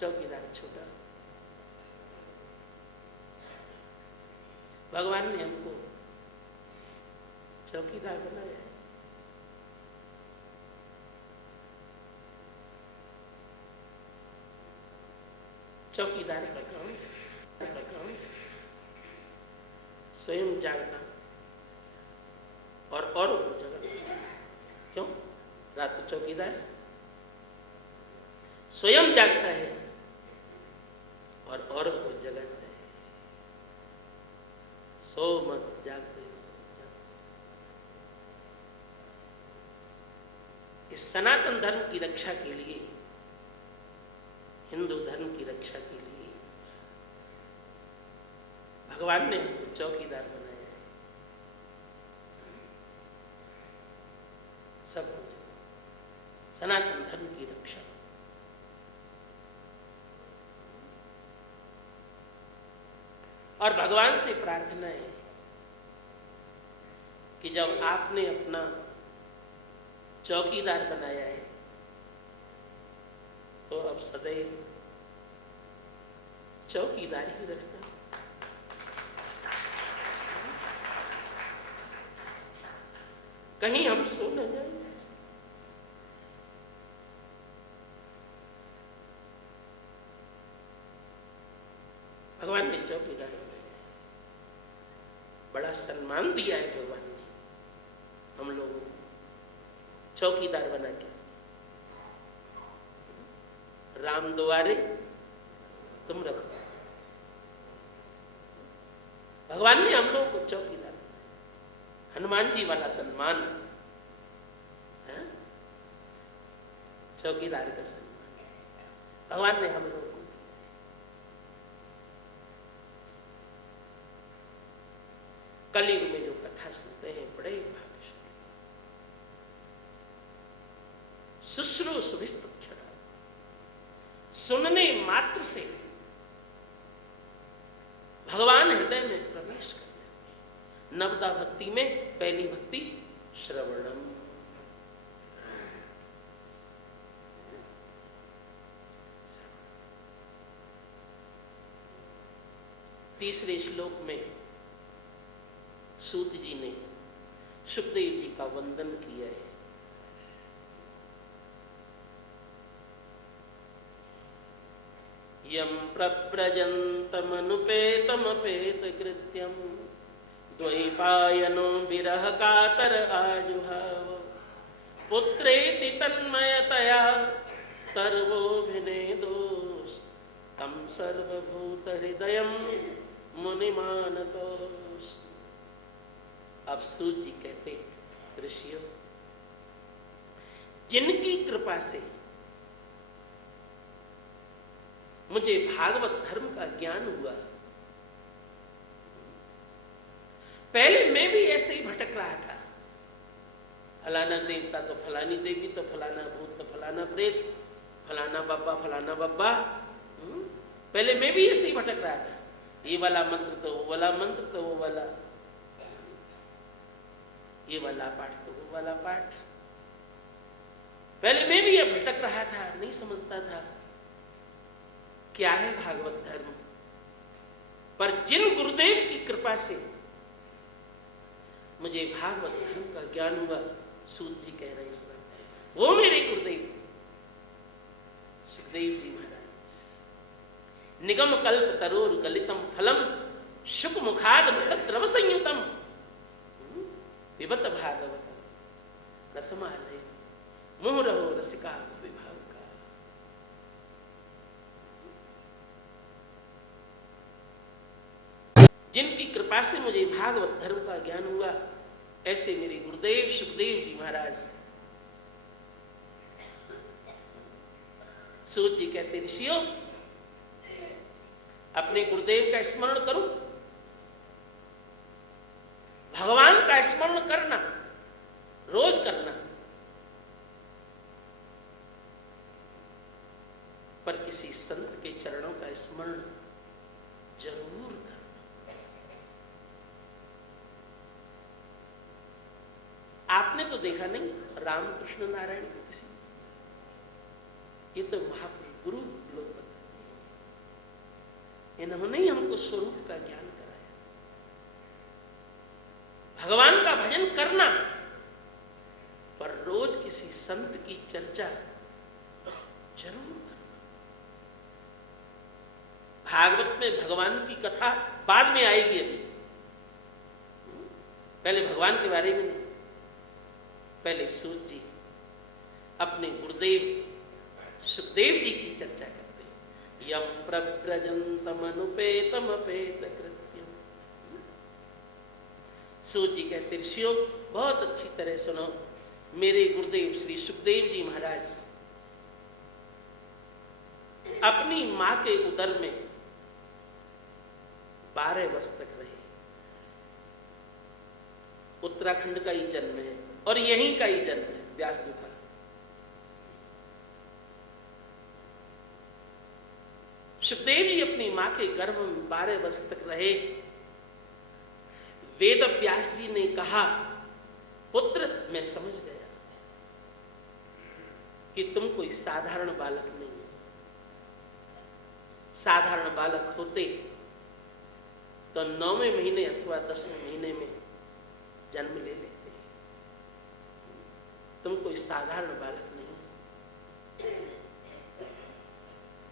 चौकीदार छोटा। भगवान ने हमको चौकीदार बनाया है। चौकीदार का काम स्वयं जागना और औरों को जगाना। क्यों? रात को चौकीदार स्वयं जागता है और औरों को जगाता है। सो मत जागते। इस सनातन धर्म की रक्षा के लिए, हिंदू धर्म की रक्षा के लिए भगवान ने हमको चौकीदार बनाया है। सब सनातन धर्म की रक्षा। और भगवान से प्रार्थना है कि जब आपने अपना चौकीदार बनाया है तो अब सदैव चौकीदार ही रखना। कहीं हम सो न जाए। भगवान ने चौकीदार बनाया, बड़ा सम्मान दिया है भगवान ने हम लोगों को चौकीदार बना के। राम द्वारे तुम रखो। भगवान ने हम लोगों को चौकीदार, हनुमान जी वाला सम्मान है? चौकीदार का सम्मान भगवान ने हम लोगों को। कलयुग में जो कथा सुनते हैं बड़े भाग्यशाली। शुश्रूषुभिस्तु सुनने मात्र से भगवान हृदय में प्रवेश कर जाते हैं। नवदा भक्ति में पहली भक्ति श्रवणम। तीसरे श्लोक में सूत जी ने सुखदेव जी का वंदन किया है। यम प्रव्रजन्तमनुपेतमपेतकृत्यं द्वैपायनो विरह कातर आजुहाव पुत्रेति तन्मयतया तर्वोऽभिनेदोस् तं सर्वभूतहृदयं मुनिमानतोस्। अब सूत जी कहते ऋषियों, जिनकी कृपा से मुझे भागवत धर्म का ज्ञान हुआ, पहले मैं भी ऐसे ही भटक रहा था, फलाना देवता तो फलानी देवी तो फलाना भूत तो फलाना प्रेत, फलाना बब्बा। पहले मैं भी ऐसे ही भटक रहा था, ये वाला मंत्र तो वो वाला मंत्र तो वो वाला, ये वाला पाठ तो वो वाला पाठ। पहले मैं भी अब भटक रहा था, नहीं समझता था क्या है भागवत धर्म। पर जिन गुरुदेव की कृपा से मुझे भागवत धर्म का ज्ञान हुआ, सूत जी कह रहे इस बात, वो मेरे गुरुदेव सुखदेव जी महाराज। निगम कल्प तरोर गलितम फलम शुक मुखाद द्रव संयुतम विबत भागवतम रसमालय मुह रहो रसिका विभाव का। जिनकी कृपा से मुझे भागवत धर्म का ज्ञान हुआ, ऐसे मेरे गुरुदेव सुखदेव जी महाराज। सूत जी कहते ऋषियों, अपने गुरुदेव का स्मरण करो, भगवान का स्मरण करना, रोज करना, पर किसी संत के चरणों का स्मरण जरूर करना। आपने तो देखा नहीं रामकृष्ण नारायण को किसी, ये तो महापुरुष गुरु लोग बताते हैं, इन्होंने ही हमको स्वरूप का ज्ञान कराया। भगवान का भजन करना, पर रोज किसी संत की चर्चा जरूर करना। भागवत में भगवान की कथा बाद में आएगी, अभी पहले भगवान के बारे में नहीं। पहले सूत जी अपने गुरुदेव सुखदेव जी की चर्चा करते हैं। यम प्रव्रजन्तमनुपेतमपेतकृत्यं। सूत जी कहते ऋषियों, बहुत अच्छी तरह सुनो, मेरे गुरुदेव श्री सुखदेव जी महाराज अपनी मां के उदर में 12 वर्ष तक रहे। उत्तराखंड का ही जन्म है और यहीं का ही जन्म है, व्यास गुफा। सुखदेव जी अपनी मां के गर्भ में 12 वर्ष तक रहे। वेद व्यास जी ने कहा, पुत्र मैं समझ गया कि तुम कोई साधारण बालक नहीं हो। साधारण बालक होते तो 9वें महीने अथवा 10वें महीने में जन्म ले लेते। तुम कोई साधारण बालक नहीं।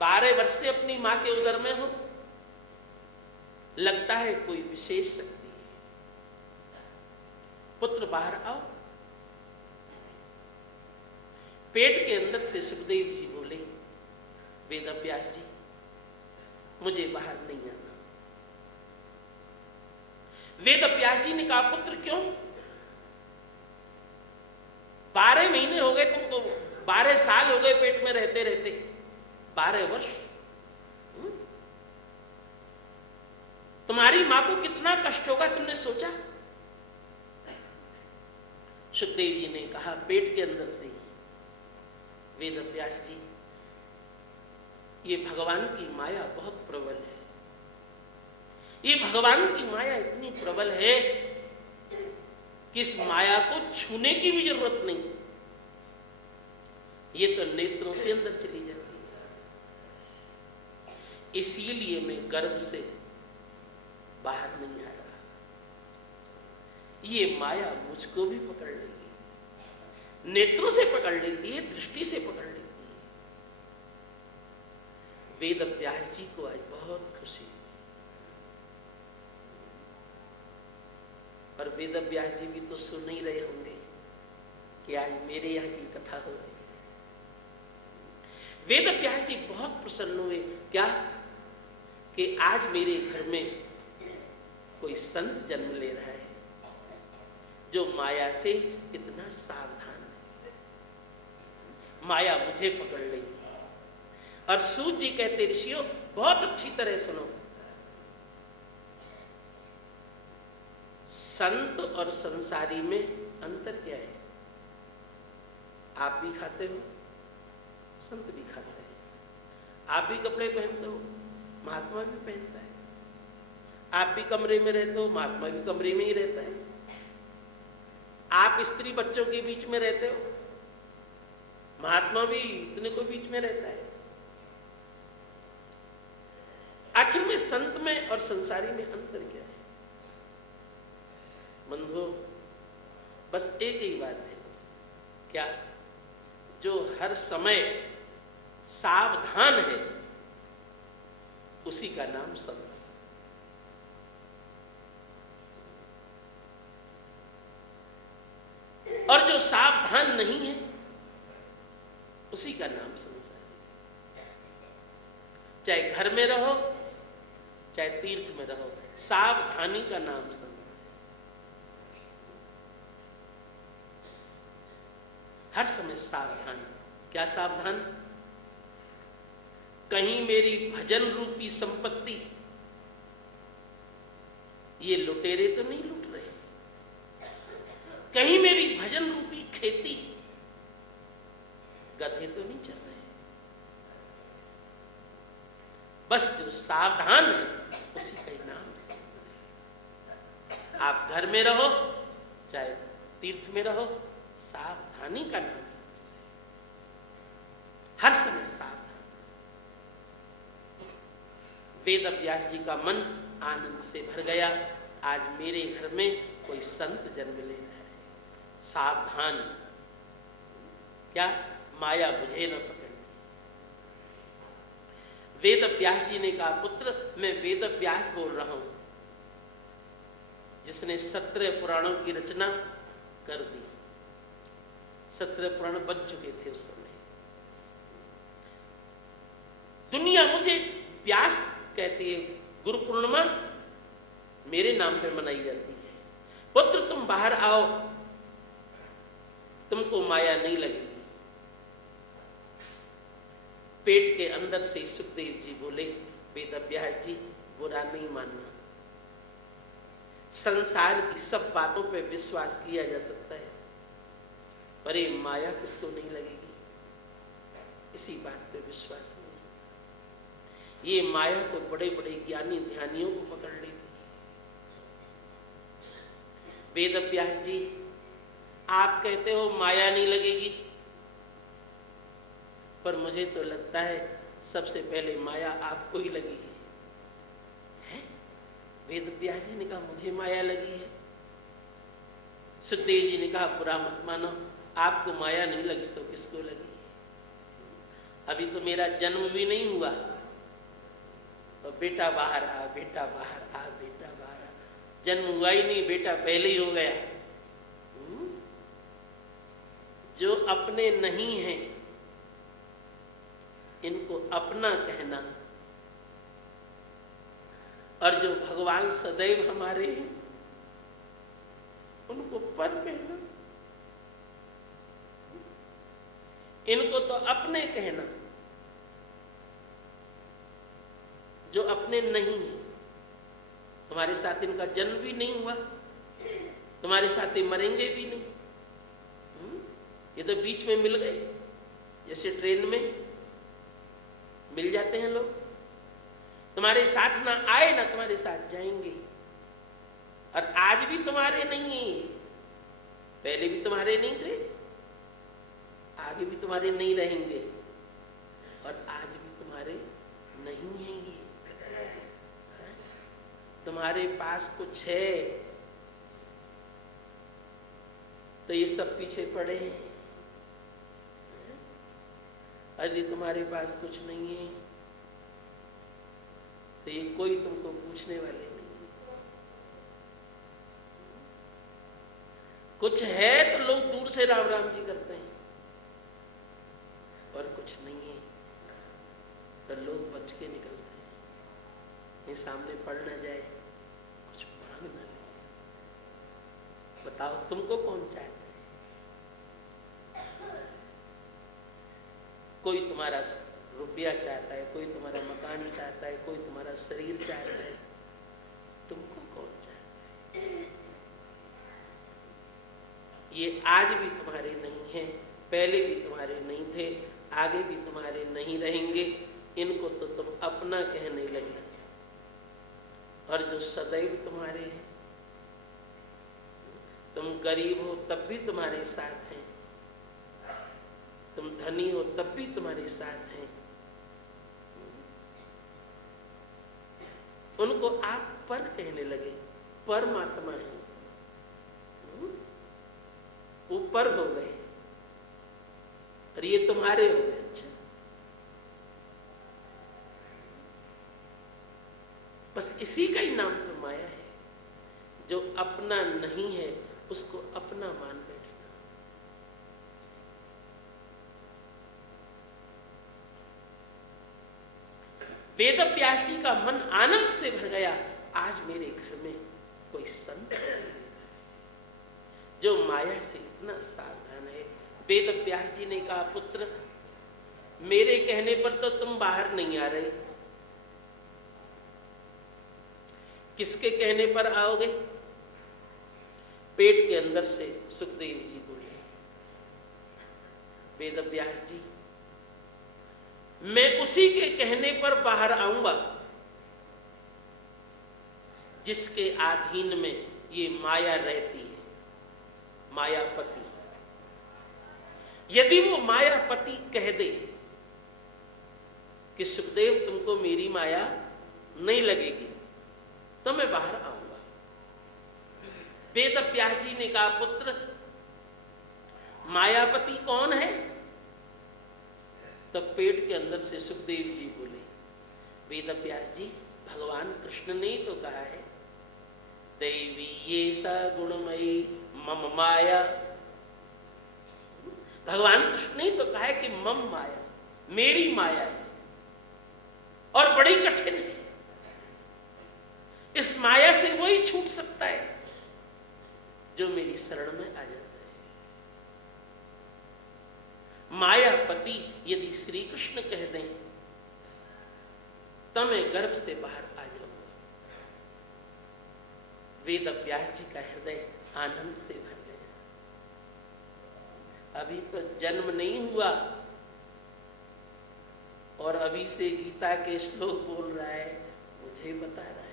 12 वर्ष से अपनी मां के उदर में हो, लगता है कोई विशेष शक्ति है। पुत्र बाहर आओ। पेट के अंदर से सुखदेव जी बोले, वेद व्यास जी मुझे बाहर नहीं आना। वेद व्यास जी ने कहा, पुत्र क्यों? 12 महीने हो गए तुमको, 12 साल हो गए पेट में रहते रहते, 12 वर्ष। तुम्हारी मां को कितना कष्ट होगा, तुमने सोचा? सुखदेव जी ने कहा, पेट के अंदर से ही, वेद व्यास जी ये भगवान की माया बहुत प्रबल है। ये भगवान की माया इतनी प्रबल है कि इस माया को छूने की भी जरूरत नहीं, ये तो नेत्रों से अंदर चली जाती है। इसीलिए मैं गर्भ से बाहर नहीं आ रहा। ये माया मुझको भी पकड़ लेगी, नेत्रों से पकड़ लेती है, दृष्टि से पकड़ लेती है। वेद व्यास जी को आज बहुत खुशी है। और वेद व्यास जी भी तो सुन ही रहे होंगे कि आज मेरे यहाँ की कथा हो रही है। वेद व्यास जी बहुत प्रसन्न हुए, क्या कि आज मेरे घर में कोई संत जन्म ले रहा है जो माया से इतना सावधान है। माया मुझे पकड़ ली। और सूत जी कहते, ऋषियों बहुत अच्छी तरह सुनो, संत और संसारी में अंतर क्या है? आप भी खाते हो, संत भी खाता है। आप भी कपड़े पहनते हो, महात्मा भी पहनता है। आप भी कमरे में रहते हो, महात्मा भी कमरे में ही रहता है। आप स्त्री बच्चों के बीच में रहते हो, महात्मा भी इतने को बीच में रहता है। आखिर में संत में और संसारी में अंतर क्या है? बंधुओं, बस एक ही बात है, क्या? जो हर समय सावधान है उसी का नाम संत है। और जो सावधान नहीं है उसी का नाम संसार है। चाहे घर में रहो चाहे तीर्थ में रहो, सावधानी का नाम संत है। हर समय सावधान। क्या सावधान? कहीं मेरी भजन रूपी संपत्ति ये लुटेरे तो नहीं लूट रहे, कहीं मेरी भजन रूपी खेती गधे तो नहीं चल रहे। बस जो सावधान है उसी का ही नाम संत। आप घर में रहो चाहे तीर्थ में रहो, सावधानी का नाम हर समय सावधान। वेद व्यास जी का मन आनंद से भर गया। आज मेरे घर में कोई संत जन्म ले रहा है, सावधान। क्या? माया मुझे न पकड़। वेद व्यास जी ने कहा, पुत्र मैं वेद व्यास बोल रहा हूं, जिसने 17 पुराणों की रचना कर दी। 17 पुराण बन चुके थे उस समय। दुनिया मुझे व्यास कहती है। गुरु पूर्णिमा मेरे नाम पे मनाई जाती है। पुत्र तुम बाहर आओ, तुमको माया नहीं लगेगी। पेट के अंदर से सुखदेव जी बोले, वेद व्यास जी बुरा नहीं मानना, संसार की सब बातों पे विश्वास किया जा सकता है, पर ये माया किसको नहीं लगेगी? इसी बात पे विश्वास नहीं। ये माया को बड़े बड़े ज्ञानी ध्यानियों को पकड़ लेती है। वेद व्यास जी आप कहते हो माया नहीं लगेगी, पर मुझे तो लगता है सबसे पहले माया आपको ही लगी है? वेद व्यास जी ने कहा मुझे माया लगी है। सुखदेव जी ने कहा बुरा मत मानो, आपको माया नहीं लगी तो किसको लगी? अभी तो मेरा जन्म भी नहीं हुआ, तो बेटा बाहर आ, बेटा बाहर आ, बेटा बाहर आ। जन्म हुआ ही नहीं, बेटा पहले ही हो गया। जो अपने नहीं हैं इनको अपना कहना, और जो भगवान सदैव हमारे हैं उनको पर कहना। इनको तो अपने कहना, जो अपने नहीं है। तुम्हारे साथ इनका जन्म भी नहीं हुआ, तुम्हारे साथ ये मरेंगे भी नहीं। ये तो बीच में मिल गए, जैसे ट्रेन में मिल जाते हैं लोग। तुम्हारे साथ ना आए ना तुम्हारे साथ जाएंगे। और आज भी तुम्हारे नहीं है, पहले भी तुम्हारे नहीं थे, आगे भी तुम्हारे नहीं रहेंगे, और आज भी तुम्हारे नहीं है। ये तुम्हारे पास कुछ है तो ये सब पीछे पड़े हैं। यदि तुम्हारे पास कुछ नहीं है तो ये कोई तुमको पूछने वाले नहीं। कुछ है तो लोग दूर से राम राम जी करते हैं, और कुछ नहीं है तो लोग बच के निकलते हैं। ये सामने पड़ ना जाए, कुछ मांग ना ले। बताओ तुमको कौन चाहता है? कोई तुम्हारा रुपया चाहता है, कोई तुम्हारा मकान चाहता है, कोई तुम्हारा शरीर चाहता है, तुमको कौन चाहता है? ये आज भी तुम्हारे नहीं है, पहले भी तुम्हारे नहीं थे, आगे भी तुम्हारे नहीं रहेंगे। इनको तो तुम अपना कहने लगे, और जो सदैव तुम्हारे हैं, तुम गरीब हो तब भी तुम्हारे साथ हैं, तुम धनी हो तब भी तुम्हारे साथ हैं, उनको आप पर कहने लगे। परमात्मा है, ऊपर हो गए और ये तुम्हारे हो गए। अच्छा, बस इसी का ही नाम तो माया है। जो अपना नहीं है उसको अपना मान बैठना। वेद व्यास जी का मन आनंद से भर गया। आज मेरे घर में कोई संत जो माया से इतना सावधान है। वेद व्यास जी ने कहा, पुत्र मेरे कहने पर तो तुम बाहर नहीं आ रहे, किसके कहने पर आओगे? पेट के अंदर से सुखदेव जी बोले, वेद व्यास जी मैं उसी के कहने पर बाहर आऊंगा जिसके अधीन में ये माया रहती है, मायापति। यदि वो मायापति कह दे कि सुखदेव तुमको मेरी माया नहीं लगेगी, तो मैं बाहर आऊंगा। वेद व्यास जी ने कहा, पुत्र मायापति कौन है? तब पेट के अंदर से सुखदेव जी बोले, वेद व्यास जी भगवान कृष्ण ने तो कहा है, दैवी ये सा गुणमयी मम माया। भगवान कृष्ण ने तो कहा है कि मम माया, मेरी माया है और बड़ी कठिन है। इस माया से वही छूट सकता है जो मेरी शरण में आ जाता है। मायापति यदि श्री कृष्ण कह दें तो मैं गर्भ से बाहर आ जाऊंगा। वेद व्यास जी का हृदय आनंद से भर गया। अभी तो जन्म नहीं हुआ और अभी से गीता के श्लोक बोल रहा है, मुझे बता रहा है।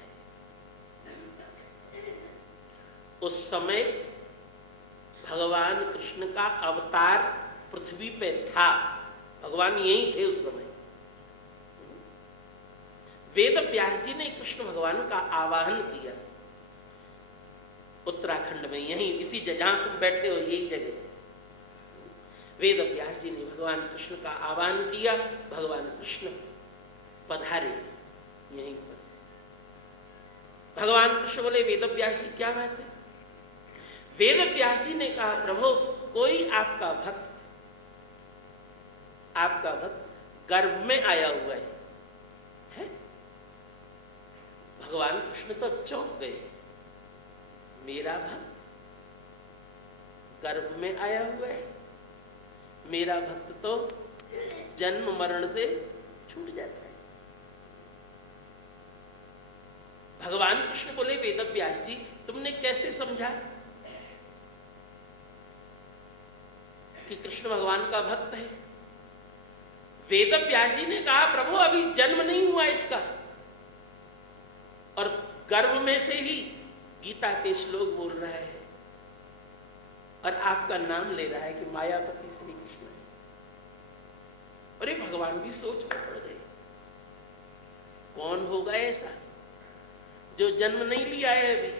उस समय भगवान कृष्ण का अवतार पृथ्वी पे था, भगवान यही थे उस समय। वेद व्यास जी ने कृष्ण भगवान का आवाहन किया उत्तराखंड में, यहीं इसी जगह तुम बैठे हो, यही जगह है। वेद व्यास जी ने भगवान कृष्ण का आह्वान किया, भगवान कृष्ण पधारे यहीं पर। भगवान कृष्ण बोले, वेद व्यास जी क्या बात है? वेद व्यास जी ने कहा, प्रभु कोई आपका भक्त गर्भ में आया हुआ है? भगवान कृष्ण तो चौंक गए, मेरा भक्त गर्भ में आया हुआ है? मेरा भक्त तो जन्म मरण से छूट जाता है। भगवान कृष्ण बोले, वेद व्यास जी तुमने कैसे समझा कि कृष्ण भगवान का भक्त है? वेद व्यास जी ने कहा, प्रभु अभी जन्म नहीं हुआ इसका, और गर्भ में से ही गीता के श्लोक बोल रहा है और आपका नाम ले रहा है कि मायापति श्री कृष्ण है। अरे भगवान भी सोच में पड़ गए, कौन होगा ऐसा जो जन्म नहीं लिया है अभी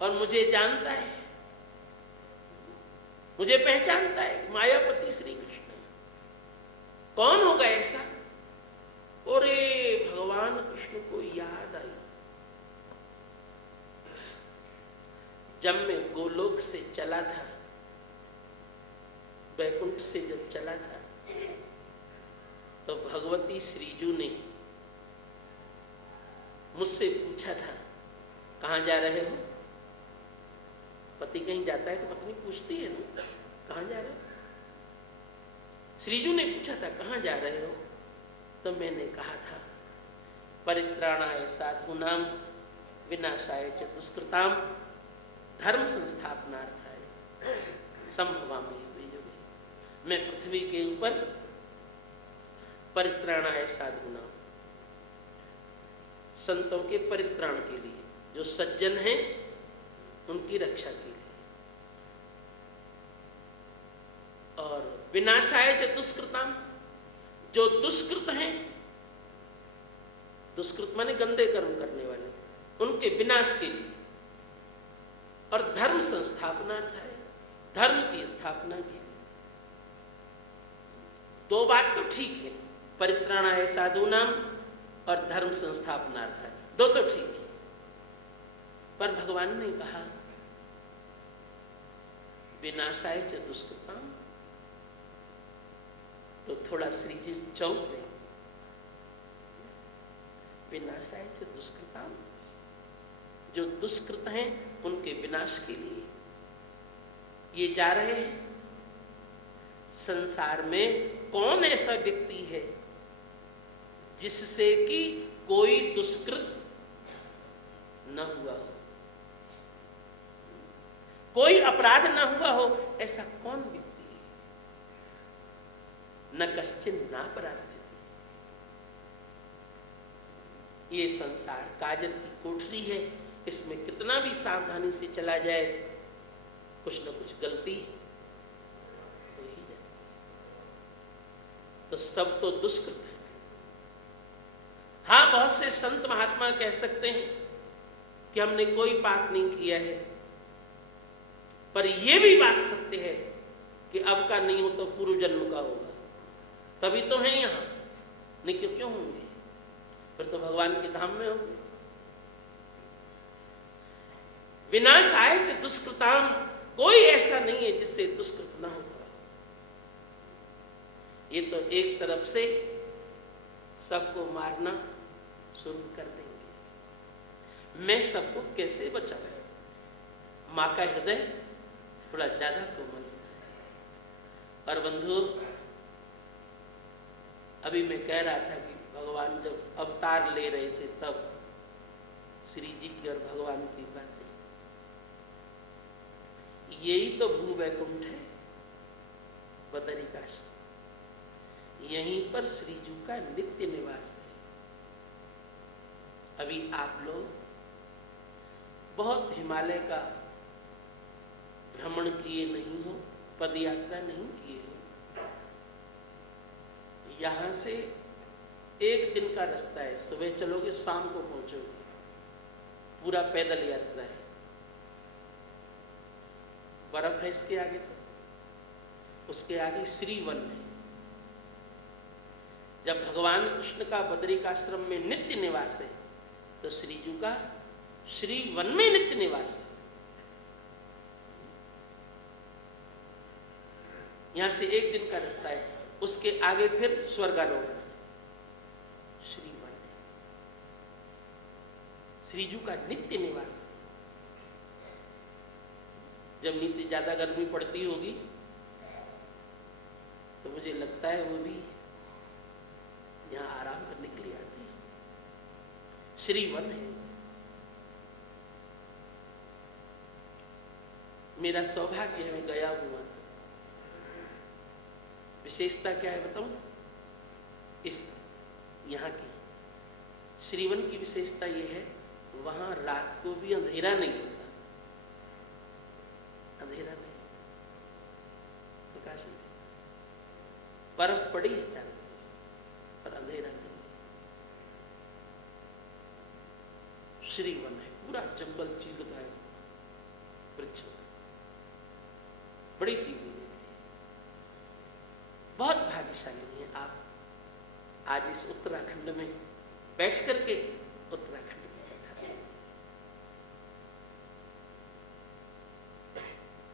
और मुझे जानता है, मुझे पहचानता है, मायापति श्री कृष्ण। कौन होगा ऐसा? अरे भगवान कृष्ण कृष्ण को याद आई, जब मैं गोलोक से चला था, वैकुंठ से जब चला था, तो भगवती श्रीजू ने मुझसे पूछा था, कहाँ जा रहे हो? पति कहीं जाता है तो पत्नी पूछती है ना, कहाँ जा रहे हो? श्रीजू ने पूछा था, कहाँ जा रहे हो? तो मैंने कहा था, परित्राणाय साधूनाम विनाशाय च दुष्कृताम धर्म संस्थापनार्थाय संभवामि युगे युगे। मैं पृथ्वी के ऊपर परित्राणाय साधूनाम, संतों के परित्राण के लिए, जो सज्जन हैं उनकी रक्षा के लिए, और विनाशाय च दुष्कृताम, जो दुष्कृत हैं, दुष्कृत माने गंदे कर्म करने वाले, उनके विनाश के लिए, और धर्म संस्थापनार्थ है, धर्म की स्थापना के लिए। दो बात तो ठीक है, परित्राणाय साधूनाम और धर्म संस्थापनार्थ है, दो तो ठीक है। पर भगवान ने कहा विनाशाय च दुष्कृताम, तो थोड़ा श्री जी चौंक गए। विनाशाय च दुष्कृताम, जो दुष्कृत हैं उनके विनाश के लिए ये जा रहे हैं। संसार में कौन ऐसा व्यक्ति है जिससे कि कोई दुष्कृत न हुआ हो, कोई अपराध न हुआ हो? ऐसा कौन व्यक्ति है? न कश्चिन नापराध। ये संसार काजल की कोठरी है, इसमें कितना भी सावधानी से चला जाए, कुछ न कुछ गलती हो ही जाती। तो सब तो दुष्कृत है। हाँ, बहुत से संत महात्मा कह सकते हैं कि हमने कोई पाप नहीं किया है, पर यह भी बात सत्य है कि अब का नहीं हो तो पूर्व जन्म का होगा, तभी तो हैं यहां, नहीं क्यों होंगे? फिर तो भगवान के धाम में होंगे। विनाशाय च दुष्कृताम, कोई ऐसा नहीं है जिससे दुष्कृत ना होगा। ये तो एक तरफ से सबको मारना शुरू कर देंगे। मैं सबको कैसे बचाऊं? मां का हृदय थोड़ा ज्यादा कोमल है। और बंधु, अभी मैं कह रहा था कि भगवान जब अवतार ले रहे थे तब श्री जी की और भगवान की बातें, यही तो भू वैकुंठ है, बदरिकाश्रम, यहीं पर श्रीजू का नित्य निवास है। अभी आप लोग बहुत हिमालय का भ्रमण किए नहीं हो, पद यात्रा नहीं किए हो। यहां से एक दिन का रास्ता है, सुबह चलोगे शाम को पहुंचोगे, पूरा पैदल यात्रा है। बर्फ है इसके आगे, तो उसके आगे श्रीवन है। जब भगवान कृष्ण का बदरिकाश्रम में नित्य निवास है, तो श्रीजू का श्रीवन में नित्य निवास है। यहां से एक दिन का रास्ता है, उसके आगे फिर स्वर्गारोहण है। श्रीवन श्रीजू का नित्य निवास है। जब नीचे ज्यादा गर्मी पड़ती होगी तो मुझे लगता है वो भी यहां आराम करने के लिए आते हैं। श्रीवन है। मेरा सौभाग्य है, मैं गया हुआ। विशेषता क्या है बताऊं? इस यहाँ की श्रीवन की विशेषता यह है, वहां रात को भी अंधेरा नहीं होता। अंधेरा नहीं, प्रकाश नहीं। बर्फ पड़ी है चारों तरफ, पर अंधेरा नहीं। श्रीवन है, पूरा जंगल चीरदार वृक्ष, बड़ी दिव्य है। बहुत भाग्यशाली हैं आप आज इस उत्तराखंड में बैठ करके उत्तराखंड की कथा सुनी।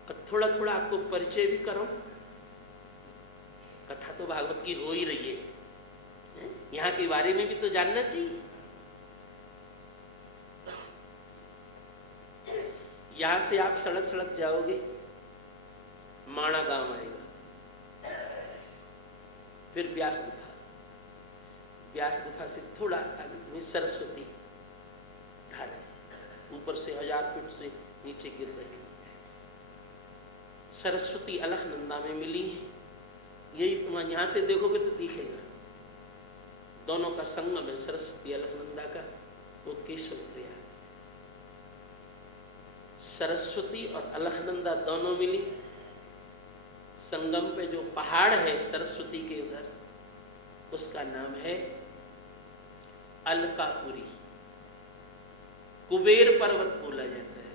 और थोड़ा थोड़ा आपको परिचय भी करो, कथा तो भागवत की हो ही रही है, यहाँ के बारे में भी तो जानना चाहिए। यहां से आप सड़क सड़क जाओगे, माणा गांव आएगा, फिर व्यास गुफा, व्यास गुफा से थोड़ा आगे में सरस्वती धारा है, ऊपर से 1000 फीट से नीचे गिर रही है। सरस्वती अलखनंदा में मिली है, यही तुम यहां से देखोगे तो दिखेगा, दोनों का संगम है सरस्वती अलखनंदा का, वो केशव प्रयाग। सरस्वती और अलखनंदा दोनों मिली, संगम पे जो पहाड़ है सरस्वती के उधर, उसका नाम है अलकापुरी। कुबेर पर्वत बोला जाता है।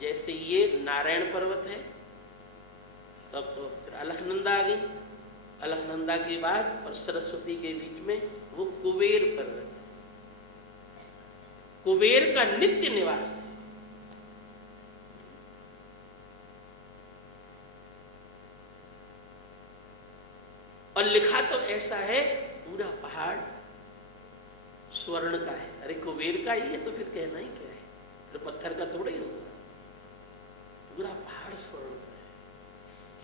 जैसे ये नारायण पर्वत है, तब तो फिर अलखनंदा आ गई, अलखनंदा के बाद और सरस्वती के बीच में वो कुबेर पर्वत है। कुबेर का नित्य निवास है। और लिखा तो ऐसा है, पूरा पहाड़ स्वर्ण का है। अरे कुबेर का ही है तो फिर कहना ही क्या है, तो पत्थर का थोड़ा ही होगा, पूरा पहाड़ स्वर्ण का है,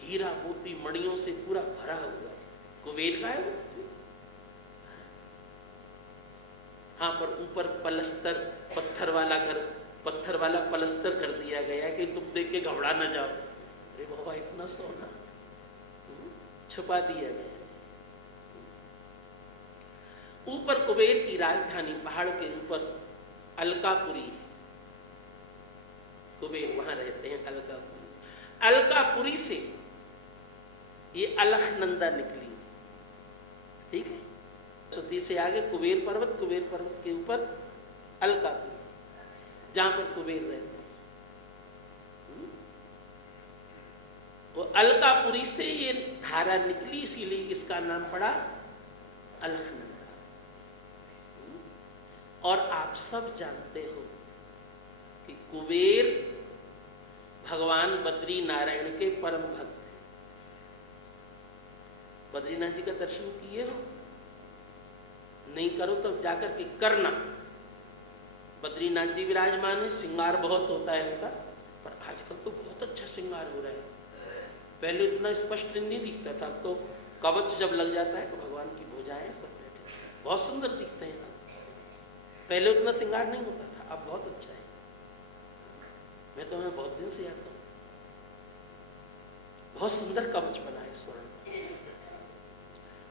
हीरा मोती मणियों से पूरा भरा हुआ है, कुबेर का है वो। हाँ, पर ऊपर पलस्तर पत्थर वाला पलस्तर कर दिया गया कि तुम देख के घबरा ना जाओ, अरे बाबा इतना सोना छुपा दिया गया। ऊपर कुबेर की राजधानी पहाड़ के ऊपर अलकापुरी, कुबेर वहां रहते हैं अलकापुरी। अलकापुरी से ये अलखनंदा निकली, ठीक है। सरस्वती से आगे कुबेर पर्वत, कुबेर पर्वत के ऊपर अलकापुरी, जहां पर कुबेर रहते हैं। वो अलकापुरी से ये धारा निकली, इसीलिए इसका नाम पड़ा अलखनंदा। और आप सब जानते हो कि कुबेर भगवान बद्री नारायण के परम भक्त हैं। बद्रीनाथ जी का दर्शन किए हो? नहीं करो तो जाकर के करना। बद्रीनाथ जी विराजमान है, श्रृंगार बहुत होता है उनका, पर आजकल तो बहुत अच्छा श्रृंगार हो रहा है। पहले उतना स्पष्ट नहीं दिखता था, तो कवच जब लग जाता है तो भगवान की भुजाएं सब बैठे बहुत सुंदर दिखते हैं। पहले उतना श्रृंगार नहीं होता था, अब बहुत अच्छा है। मैं तो मैं बहुत दिन से आता हूँ, बहुत सुंदर कवच बना है स्वर्ण।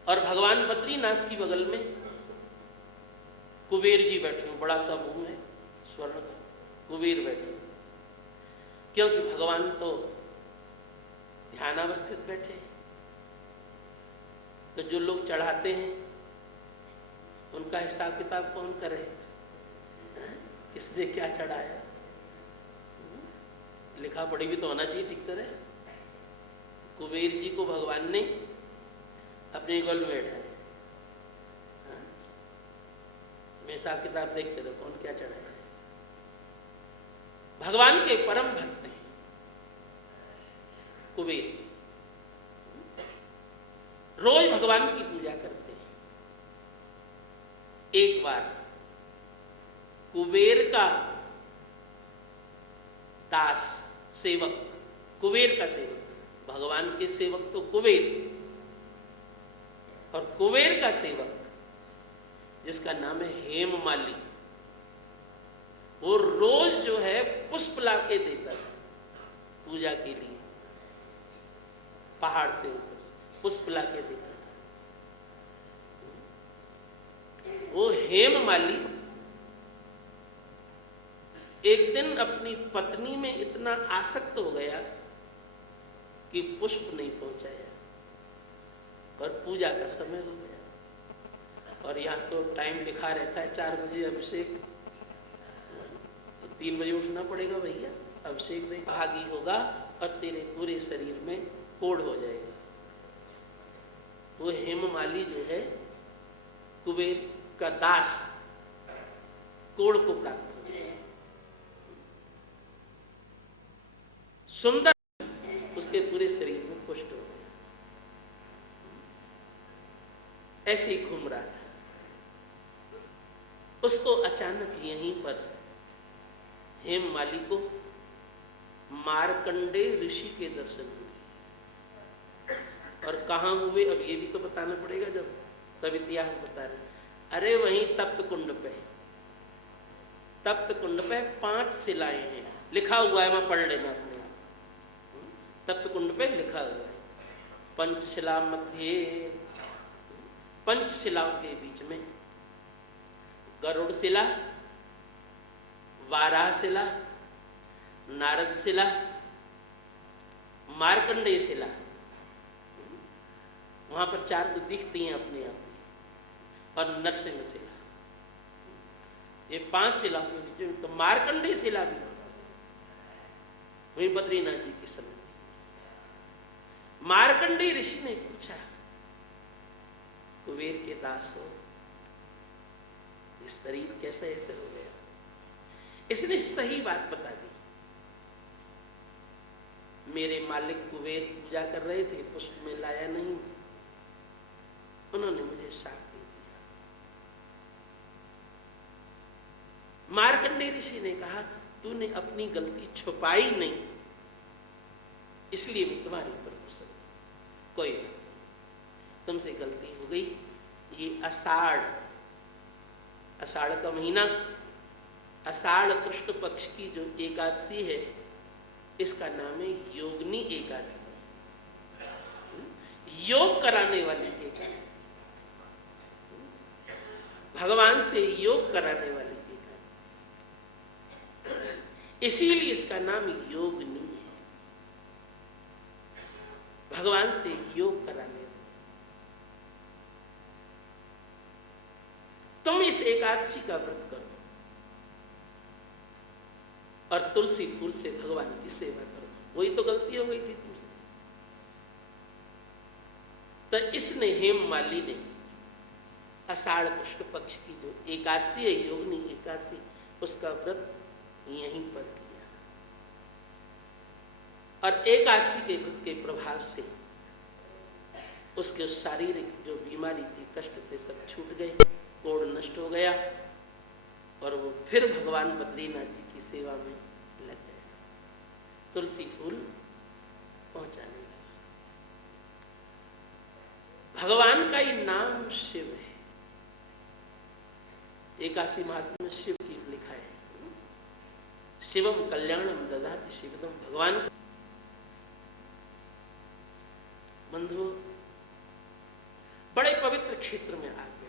और भगवान बद्रीनाथ की बगल में कुबेर जी बैठे हैं, बड़ा सा मुंह है स्वर्ण का, कुबेर बैठे, क्योंकि भगवान तो ध्यानावस्थित बैठे। तो जो लोग चढ़ाते हैं उनका हिसाब किताब कौन करे, किसने क्या चढ़ाया, लिखा पढ़ी भी तो होना चाहिए ठीक तरह। कुबेर जी को भगवान ने अपने गल में बैठाया, हिसाब किताब देखते रहो कौन क्या चढ़ाया। भगवान के परम भक्त हैं कुबेर जी, रोज भगवान की पूजा करते हैं। एक बार कुबेर का दास सेवक, कुबेर का सेवक, भगवान के सेवक तो कुबेर, और कुबेर का सेवक जिसका नाम है हेममाली, वो रोज जो है पुष्प लाके देता था पूजा के लिए, पहाड़ से ऊपर पुष्प लाके देता था। वो हेममाली एक दिन अपनी पत्नी में इतना आसक्त हो गया कि पुष्प नहीं पहुंचाया, और पूजा का समय हो गया। और यहाँ तो टाइम लिखा रहता है 4 बजे अभिषेक, तो 3 बजे उठना पड़ेगा भैया, अभिषेक नहीं, भागी होगा और तेरे पूरे शरीर में कोढ़ हो जाएगा। वो हेममाली जो है कुबेर का दास कोढ़ को प्राप्त हो गया। सुंदर उसके पूरे शरीर में पुष्ट हो गया। ऐसे ही घूम रहा था, उसको अचानक यहीं पर हेममाली को मार्कंडे ऋषि के दर्शन हुए। और कहाँ हुए अब ये भी तो बताना पड़ेगा, जब सब इतिहास बता रहे। अरे वहीं तप्त कुंड पे, तप्त कुंड पे 5 शिलाएं हैं, लिखा हुआ है, वहां पढ़ लेना अपने आप। तप्त कुंड पे लिखा हुआ है पंचशिला मध्य, पंचशिलाओं के बीच में गरुड़ शिला, वाराह शिला, नारद शिला, मार्कंडेय शिला, वहां पर 4 तो दिखती हैं अपने आप में, और नरसिंह शिला। ये 5 शिला के बीच में तो मार्कंडेय शिला भी वही बद्रीनाथ जी की समय। मार्कंडेय ऋषि ने पूछा, कुबेर के दास हो, इस शरीर कैसे ऐसे हो गया? इसने सही बात बता दी। मेरे मालिक कुबेर पूजा कर रहे थे, पुष्प में लाया नहीं, उन्होंने मुझे शाप दे दिया। मार्कंडेय ऋषि ने कहा, तूने अपनी गलती छुपाई नहीं, इसलिए मैं तुम्हारे ऊपर गुस्सा हूं। कोई बात नहीं, तुमसे गलती हो गई। ये आषाढ़ का महीना, आषाढ़ कृष्ण पक्ष की जो एकादशी है, इसका नाम है योगिनी एकादशी, योग कराने वाली एकादशी, भगवान से योग कराने वाली एकादशी, इसीलिए इसका नाम योगिनी है, भगवान से योग कराने वाली। तुम इस एकादशी का व्रत करो और तुलसी फूल से भगवान की सेवा करो। वही तो गलती हो गई थी तुमसे। तो इसने हेममाली ने आषाढ़ कृष्ण पक्ष की जो एकादशी है, योगिनी एकादशी, उसका व्रत यहीं पर किया। और एकादशी के व्रत के प्रभाव से उसके शारीरिक जो बीमारी थी, कष्ट से सब छूट गए, कोढ़ नष्ट हो गया, और वो फिर भगवान बद्रीनाथ जी की सेवा में लग गया, तुलसी फूल पहुंचाने लगा। भगवान का ही नाम शिव है। एकादशी महात्म्य में शिव की लिखा है, शिवम कल्याणम ददाति शिवदम। भगवान बंधुओं, बड़े पवित्र क्षेत्र में आ बैठे।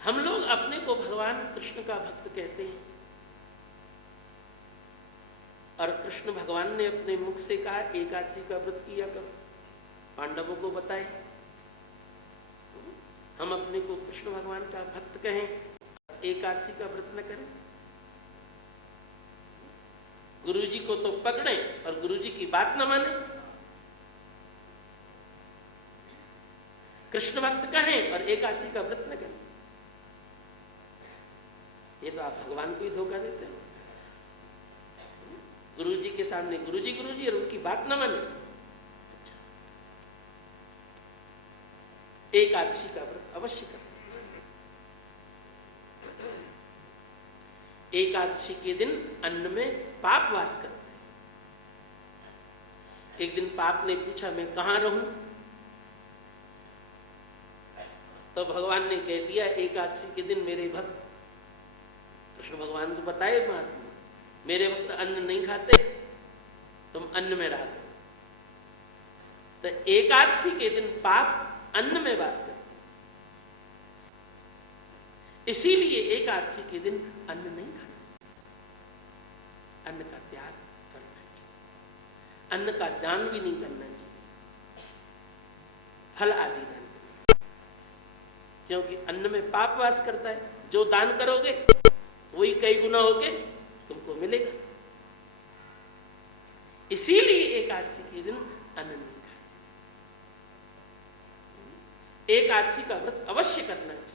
हम लोग अपने को भगवान कृष्ण का भक्त कहते हैं, और कृष्ण भगवान ने अपने मुख से कहा, एकादशी का व्रत किया करो, पांडवों को बताए। हम अपने को कृष्ण भगवान का भक्त कहें, एकादशी का व्रत न करें। गुरुजी को तो पकड़े और गुरुजी की बात न माने। कृष्ण भक्त कहें और एकादशी का व्रत न करें। ये तो आप भगवान को ही धोखा देते हो। गुरुजी के सामने गुरुजी गुरुजी और उनकी बात न माने। अच्छा, एकादशी का व्रत अवश्य करें। एकादशी के दिन अन्न में पाप वास करता है। एक दिन पाप ने पूछा, मैं कहां रहूं? तो भगवान ने कह दिया, एकादशी के दिन मेरे भक्त, कृष्ण भगवान को बताए महात्मा, मेरे भक्त अन्न नहीं खाते, तुम अन्न में रहा करो। तो एकादशी के दिन पाप अन्न में वास करते, इसीलिए एकादशी के दिन अन्न नहीं खाते। अन्न का त्याग करना चाहिए, अन्न का दान भी नहीं करना चाहिए, फल आदि दान करना, क्योंकि अन्न में पाप वास करता है। जो दान करोगे वही कई गुना होके तुमको मिलेगा। इसीलिए एकादशी के दिन अन्न नहीं खाना। एकादशी का व्रत अवश्य करना चाहिए।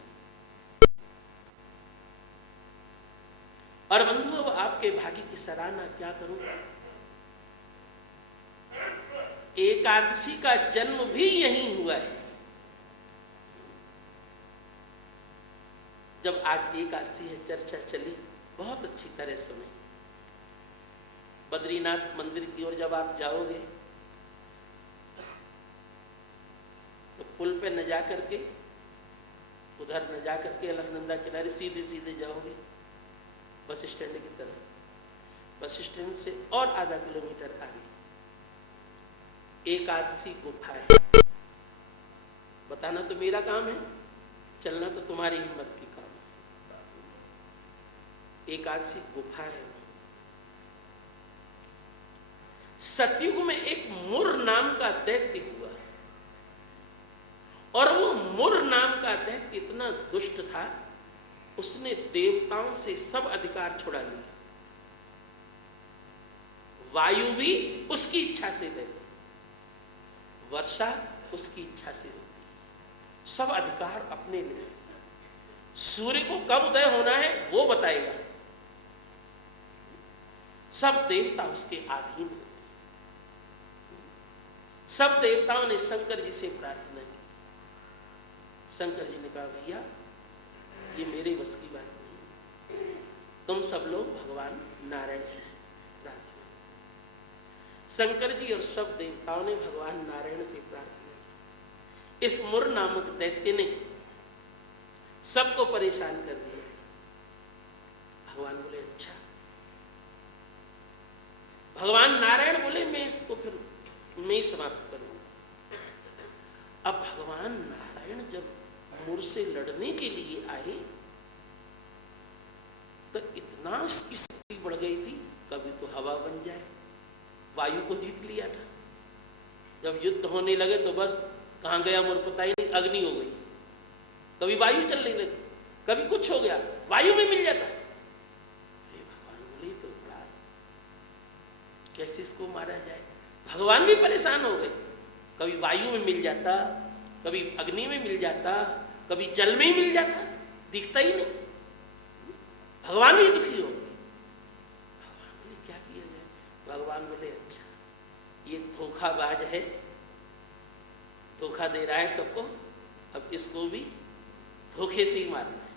और बंधु, अब आपके भाग्य की सराहना क्या करूं, एकादशी का जन्म भी यहीं हुआ है। जब आज एकादशी है, चर्चा चली बहुत अच्छी तरह सुने। बद्रीनाथ मंदिर की ओर जब आप जाओगे तो पुल पे न जा करके, उधर न जा करके अलकनंदा किनारे सीधे सीधे जाओगे बस स्टैंड की तरफ। बस स्टैंड से और आधा किलोमीटर आगे एकादशी गुफा है। बताना तो मेरा काम है, चलना तो तुम्हारी हिम्मत की काम है। एकादशी गुफा है। सतयुग में एक मुर नाम का दैत्य हुआ, और वो मुर नाम का दैत्य इतना दुष्ट था, उसने देवताओं से सब अधिकार छुड़ा लिया। वायु भी उसकी इच्छा से लेती, वर्षा उसकी इच्छा से होती, सब अधिकार अपने लिए। सूर्य को कब उदय होना है वो बताएगा, सब देवता उसके अधीन होते। सब देवताओं ने शंकर जी से प्रार्थना की। शंकर जी ने कहा, भैया ये मेरे बस की बात नहीं, तुम सब लोग भगवान नारायण की प्रार्थना। शंकर जी और सब देवताओं ने भगवान नारायण से प्रार्थना की। इस मुर नामक दैत्य ने सबको परेशान कर दिया। भगवान बोले, अच्छा। भगवान नारायण बोले, मैं इसको फिर मैं ही समाप्त करूंगा। अब भगवान नारायण जब मुर से लड़ने के लिए आए तो इतना इसकी शक्ति बढ़ गई थी, कभी तो हवा बन जाए, वायु को जीत लिया था। जब युद्ध होने लगे तो बस कहां गया मुर पता ही नहीं, अग्नि हो गई। कभी वायु चलने लगी, कभी कुछ हो गया, वायु में मिल जाता। भगवान बोले, तो बड़ा कैसे इसको मारा जाए। भगवान भी परेशान हो गए, कभी वायु में मिल जाता, कभी अग्नि में मिल जाता, कभी जल में ही मिल जाता, दिखता ही नहीं। भगवान भी दुखी हो गए। भगवान बोले, क्या किया जाए। भगवान बोले, अच्छा ये धोखाबाज है, धोखा दे रहा है सबको, अब इसको भी धोखे से ही मारना है।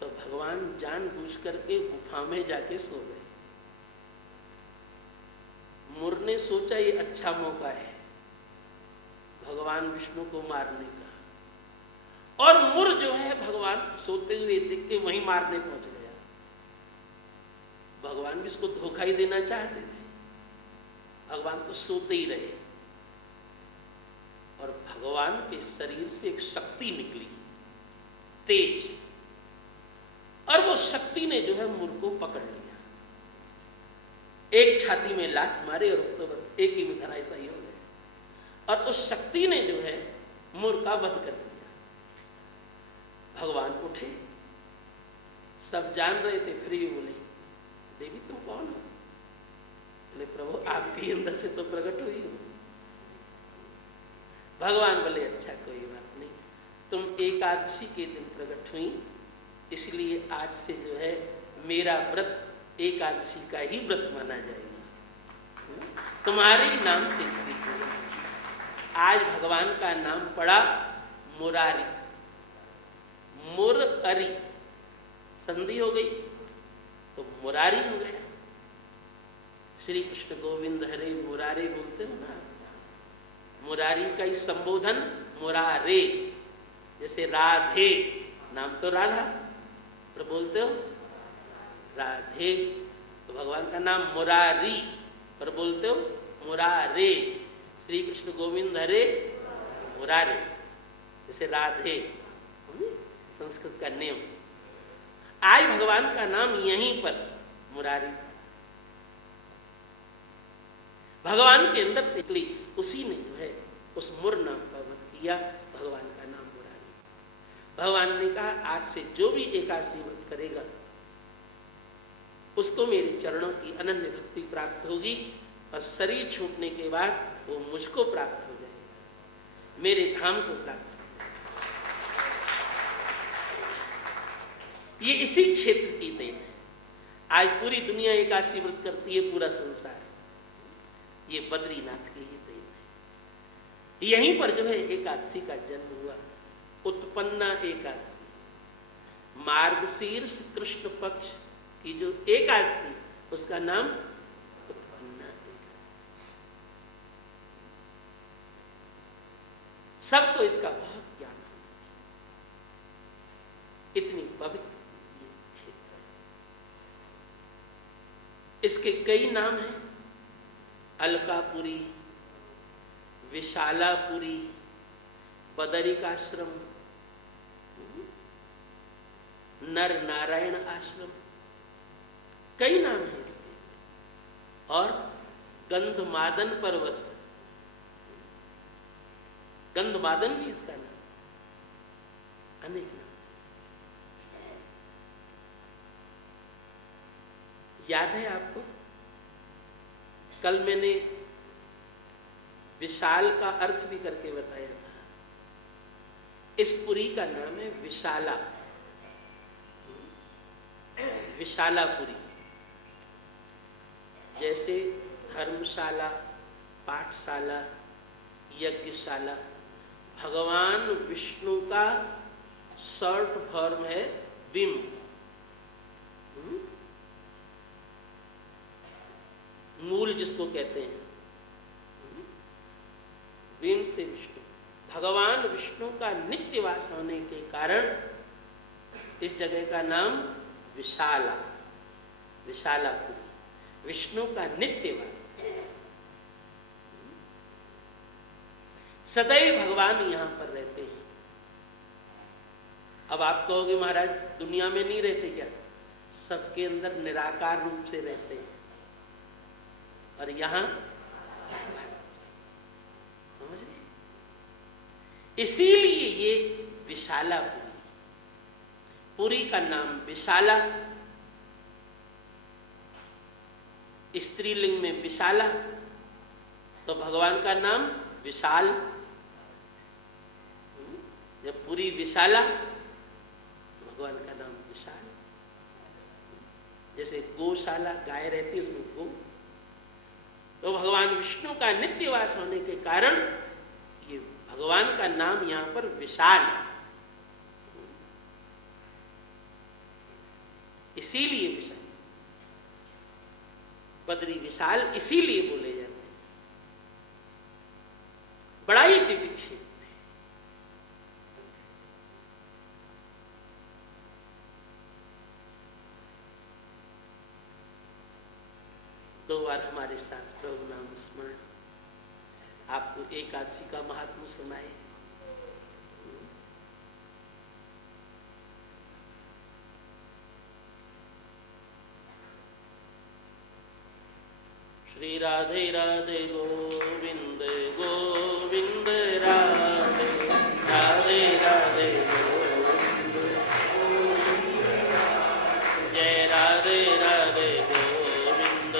तो भगवान जानबूझ करके गुफा में जाके सो गए। मुर ने सोचा ये अच्छा मौका है भगवान विष्णु को मारने का, और मुर जो है भगवान सोते हुए देख के वहीं मारने पहुंच गया। भगवान भी इसको धोखा ही देना चाहते थे। भगवान तो सोते ही रहे, और भगवान के शरीर से एक शक्ति निकली तेज, और वो शक्ति ने जो है मुर को पकड़ लिया। एक छाती में लात मारे और तो बस एक ही में धरा, ऐसा ही हो गया। और उस शक्ति ने जो है मुर का वध कर दिया। भगवान उठे, सब जान रहे थे, फिर भी बोले, देवी तुम कौन हो। बोले, प्रभु आपके अंदर से तो प्रकट हुई हो। भगवान बोले, अच्छा कोई बात नहीं, तुम एकादशी के दिन प्रकट हुई, इसलिए आज से जो है मेरा व्रत एकादशी का ही व्रत माना जाएगा, तुम्हारे नाम से इसलिए। आज भगवान का नाम पड़ा मुरारी, मुर अरी, संधि हो गई तो मुरारी हो गया। श्री कृष्ण गोविंद हरे मुरारे बोलते हो ना, मुरारी का ही संबोधन मुरारे, जैसे राधे, नाम तो राधा पर बोलते हो राधे, तो भगवान का नाम मुरारी पर बोलते हो मुरारे। श्री कृष्ण गोविंद हरे मुरारे, जैसे राधे संस्कृत का नियम। आज भगवान का नाम यहीं पर मुरारी, भगवान के अंदर से निकली, उसी ने जो है उस मुर नाम का वध किया। भगवान का नाम मुरारी। भगवान ने कहा, आज से जो भी एकादशी व्रत करेगा उसको मेरे चरणों की अनन्य भक्ति प्राप्त होगी, और शरीर छूटने के बाद वो मुझको प्राप्त हो जाएगा, मेरे धाम को प्राप्त ये इसी क्षेत्र की देन है। आज पूरी दुनिया एकादशी व्रत करती है, पूरा संसार, ये बद्रीनाथ की ही देन है। यहीं पर जो है एकादशी का जन्म हुआ, उत्पन्ना एकादशी, मार्गशीर्ष कृष्ण पक्ष की जो एकादशी, उसका नाम उत्पन्ना एकादशी। सबको इसका बहुत ज्ञान है, इतनी पवित्र ये क्षेत्र है। इसके कई नाम हैं, अलकापुरी, विशालापुरी, बदरिकाश्रम, नर नारायण आश्रम, कई नाम हैं इसके। और गंधमादन पर्वत, गंधमादन भी इसका नाम, अनेक नाम। याद है आपको, कल मैंने विशाल का अर्थ भी करके बताया था। इस पुरी का नाम है विशाला, विशालापुरी। जैसे धर्मशाला, पाठशाला, यज्ञशाला, भगवान विष्णु का शॉर्ट फॉर्म है विम। मूल जिसको कहते हैं, विम से विष्णु। भगवान विष्णु का नित्यवास होने के कारण इस जगह का नाम विशाला, विशालापुरी, विष्णु का नित्यवास। सदैव भगवान यहां पर रहते हैं। अब आप कहोगे महाराज दुनिया में नहीं रहते क्या? सबके अंदर निराकार रूप से रहते हैं, और यहां समझ रहे? इसीलिए ये विशालापुरी, पुरी का नाम विशाला, स्त्रीलिंग में विशाला, तो भगवान का नाम विशाल। जब पुरी विशाला, भगवान का नाम विशाल। जैसे गौशाला, गाय रहती है उसमें गौ, तो भगवान विष्णु का नित्यवास होने के कारण ये भगवान का नाम यहां पर विशाल है। इसीलिए विशाल, बद्री विशाल इसीलिए बोले जाते हैं। बड़ा ही दिव्य क्षेत्र है। दो बार हमारे साथ प्रभु नाम स्मरण, आपको एकादशी का महात्म्य सुनाए। श्री राधे राधे गोविंद गोविंद राधे राधे राधे गोविंद, जय राधे राधे गोविंद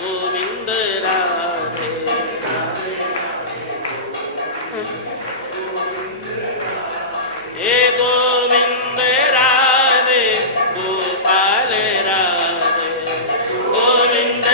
गोविंद राधे राधे, हे गोविंद राधे गोपाल राधे, गोविंद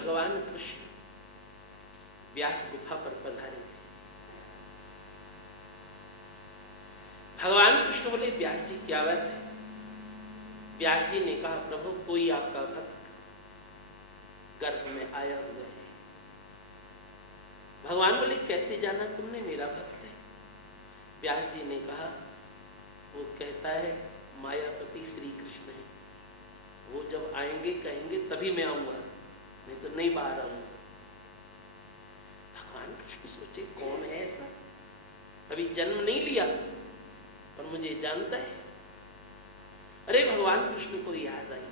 भगवान कृष्ण व्यास गुफा पर पधारे थे। भगवान कृष्ण बोले, व्यास जी क्या बात है? व्यास जी ने कहा, प्रभु कोई आपका भक्त गर्भ में आया हुआ है। भगवान बोले, कैसे जाना तुमने मेरा भक्त है? व्यास जी ने कहा, वो कहता है मायापति श्री कृष्ण है, वो जब आएंगे कहेंगे तभी मैं आऊंगा, नहीं तो नहीं बाहर आऊंगा। भगवान कृष्ण सोचे, कौन है ऐसा, अभी जन्म नहीं लिया और मुझे जानता है। अरे भगवान कृष्ण को याद आई,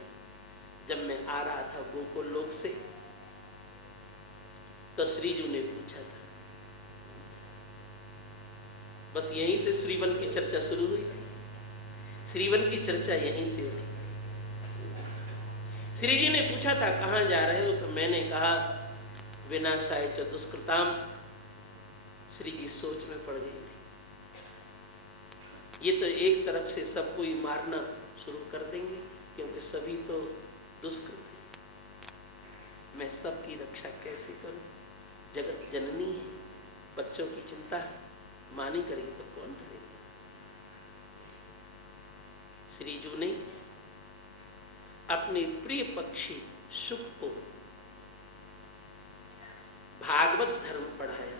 जब मैं आ रहा था गोकुल लोक से तो श्रीजू ने पूछा था, बस यहीं से श्रीवन की चर्चा शुरू हुई थी। श्रीवन की चर्चा यहीं से उठी थी। श्री जी ने पूछा था कहाँ जा रहे हो, तो मैंने कहा विनाशाय च दुष्कृताम। श्री जी सोच में पड़ गई थी, ये तो एक तरफ से सबको ही मारना शुरू कर देंगे क्योंकि सभी तो दुष्कृत हैं, मैं सबकी रक्षा कैसे करूं? जगत जननी है, बच्चों की चिंता है, मां नहीं करेगी तो कौन करेगा? श्रीजू ने अपने प्रिय पक्षी शुक को भागवत धर्म पढ़ाया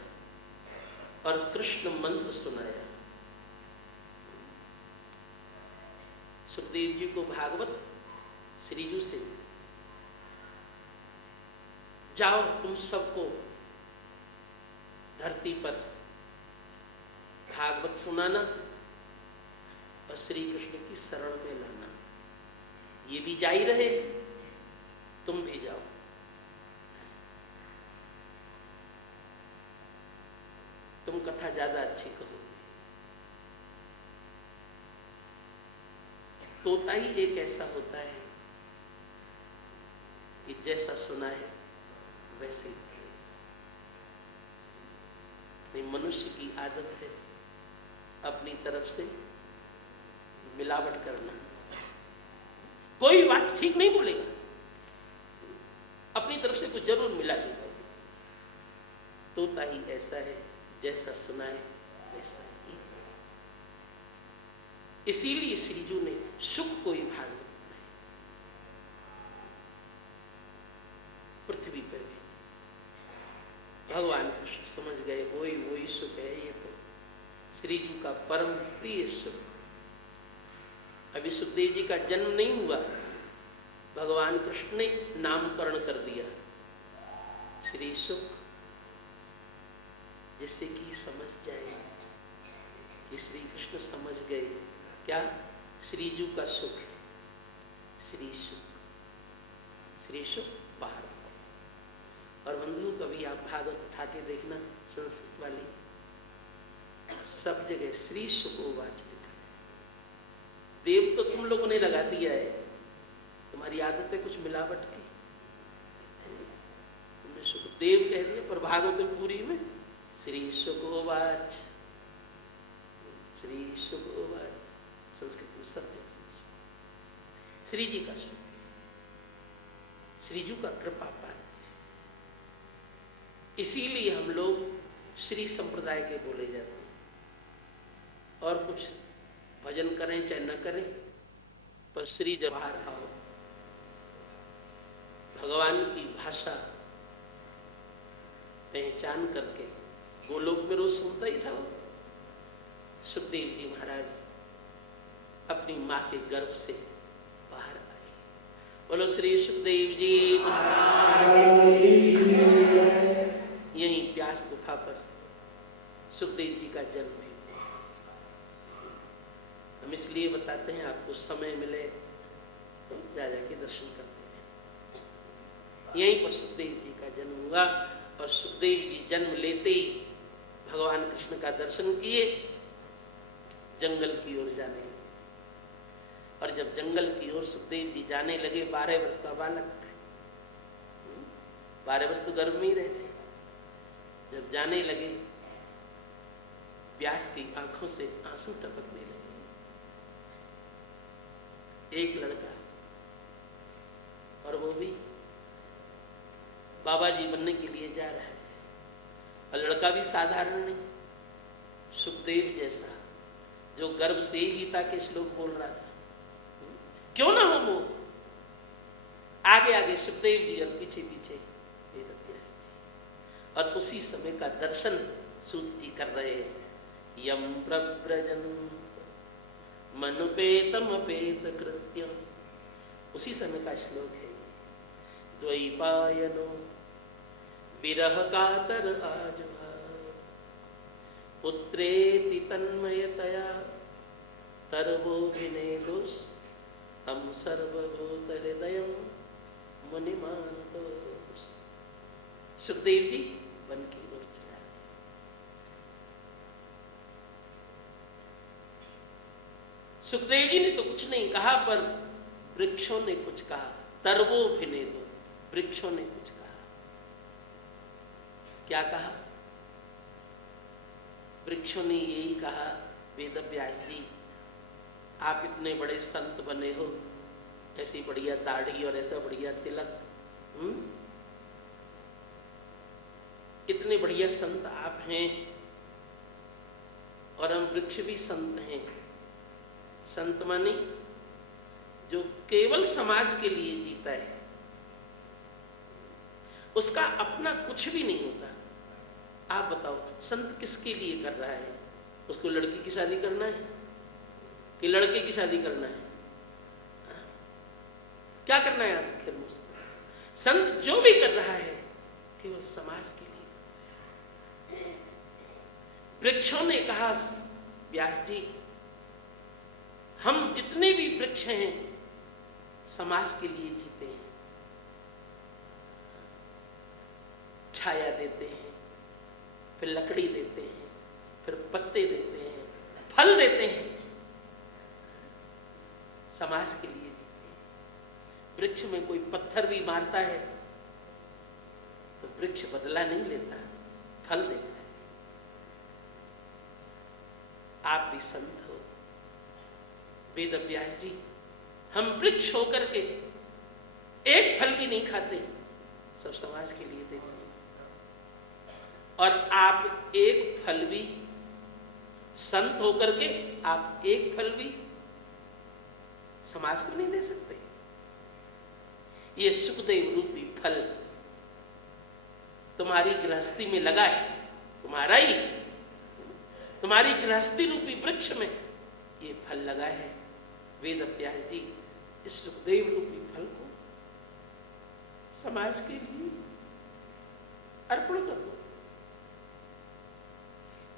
और कृष्ण मंत्र सुनाया। सुखदेव जी को भागवत श्रीजू से, जाओ तुम सबको धरती पर भागवत सुनाना और श्री कृष्ण की शरण में लाना। ये भी जा ही रहे, तुम भी जाओ। तुम कथा ज्यादा अच्छी कहो। तोता ही एक ऐसा होता है कि जैसा सुना है वैसे ही पढ़े। नहीं, मनुष्य की आदत है अपनी तरफ से मिलावट करना। कोई बात ठीक नहीं बोलेगा, अपनी तरफ से कुछ जरूर मिला देगा। तोता ही ऐसा है, जैसा सुना है वैसा ही। इसीलिए श्रीजू ने सुख को ही भागवत बनाया। पृथ्वी पर भी भगवान कृष्ण समझ गए, वही वही सुख है, ये तो श्रीजू का परम प्रिय सुख। अभी सुखदेव जी का जन्म नहीं हुआ, भगवान कृष्ण ने नामकरण कर दिया श्री सुख, जिससे कि समझ जाए कि श्री कृष्ण समझ गए क्या श्रीजू का सुख है। श्री सुख, श्री सुख बाहर। और बंधु, कभी आप भागवत उठा के देखना, संस्कृत वाली सब जगह श्री सुखोवाच लिखा है। देव तो तुम लोगों ने लगा दिया है, तुम्हारी आदत है कुछ मिलावट की, तुमने सुखदेव कह दिया, पर भागवत पूरी में श्री सुखोवाच, श्री सुखोवाच। संस्कृत में सब जगह श्री जी का सुख, श्रीजू का कृपा पात्र। इसीलिए हम लोग श्री संप्रदाय के बोले जाते हैं, और कुछ भजन करें चाहे न करें, पर श्री जब बाहर आओ, भगवान की भाषा पहचान करके गोलोक में रोज सुनता ही था। सुखदेव जी महाराज अपनी माँ के गर्भ से बाहर आए। बोलो श्री सुखदेव जी महाराज। यहीं व्यास गुफा पर सुखदेव जी का जन्म है। हम इसलिए बताते हैं, आपको समय मिले तो जा जाके दर्शन करते हैं। यहीं पर सुखदेव जी का जन्म हुआ और सुखदेव जी जन्म लेते ही भगवान कृष्ण का दर्शन किए, जंगल की ओर जाने लगे। और जब जंगल की ओर सुखदेव जी जाने लगे, 12 वर्ष का बालक, 12 वर्ष तो गर्भ में ही रहे थे, जब जाने लगे व्यास की आंखों से आंसू टपकने लगे। एक लड़का, और वो भी बाबा जी बनने के लिए जा रहा है। और लड़का भी साधारण नहीं, सुखदेव जैसा, जो गर्भ से ही गीता के श्लोक बोल रहा था। क्यों ना हो वो, आगे आगे सुखदेव जी और पीछे पीछे वेद व्यास जी। और उसी समय का दर्शन सूत जी कर रहे हैं। यम प्रव्रजन मनुपेतम अपेत कृत्यम, उसी समय का श्लोक है। द्वैपायनो विरह कातर आजुहा, पुत्रेति तन्मयतया तरवोभिनेदुस् तम सर्वभूत हृदयम मुनिमानतोस्। सुखदेव जी वन की ओर चला गए। सुखदेव जी ने तो कुछ नहीं कहा, पर वृक्षों ने कुछ कहा। तरवोभिनेदो, वृक्षों ने कुछ कहा। क्या कहा? वृक्षों ने यही कहा, वेद व्यास जी आप इतने बड़े संत बने हो, ऐसी बढ़िया दाढ़ी और ऐसा बढ़िया तिलक, इतने बढ़िया संत आप हैं, और हम वृक्ष भी संत हैं। संत माने जो केवल समाज के लिए जीता है, उसका अपना कुछ भी नहीं होता। आप बताओ, संत किसके लिए कर रहा है? उसको लड़की की शादी करना है कि लड़के की शादी करना है? क्या करना है आखिर में उसको? संत जो भी कर रहा है केवल समाज के लिए। वृक्षों ने कहा, व्यास जी हम जितने भी वृक्ष हैं समाज के लिए जीते हैं। छाया देते हैं, फिर लकड़ी देते हैं, फिर पत्ते देते हैं, फल देते हैं, समाज के लिए जीते हैं। वृक्ष में कोई पत्थर भी मारता है तो वृक्ष बदला नहीं लेता, फल देता है। आप भी संत हो वेद व्यास जी, हम वृक्ष होकर के एक फल भी नहीं खाते, सब समाज के लिए देते हैं। और आप एक फल भी, संत होकर के आप एक फल भी समाज को नहीं दे सकते। ये सुखदेव रूपी फल तुम्हारी गृहस्थी में लगा है, तुम्हारा ही, तुम्हारी गृहस्थी रूपी वृक्ष में ये फल लगा है। वेद व्यास जी इस सुखदेव रूपी फल को समाज के लिए अर्पण कर दो,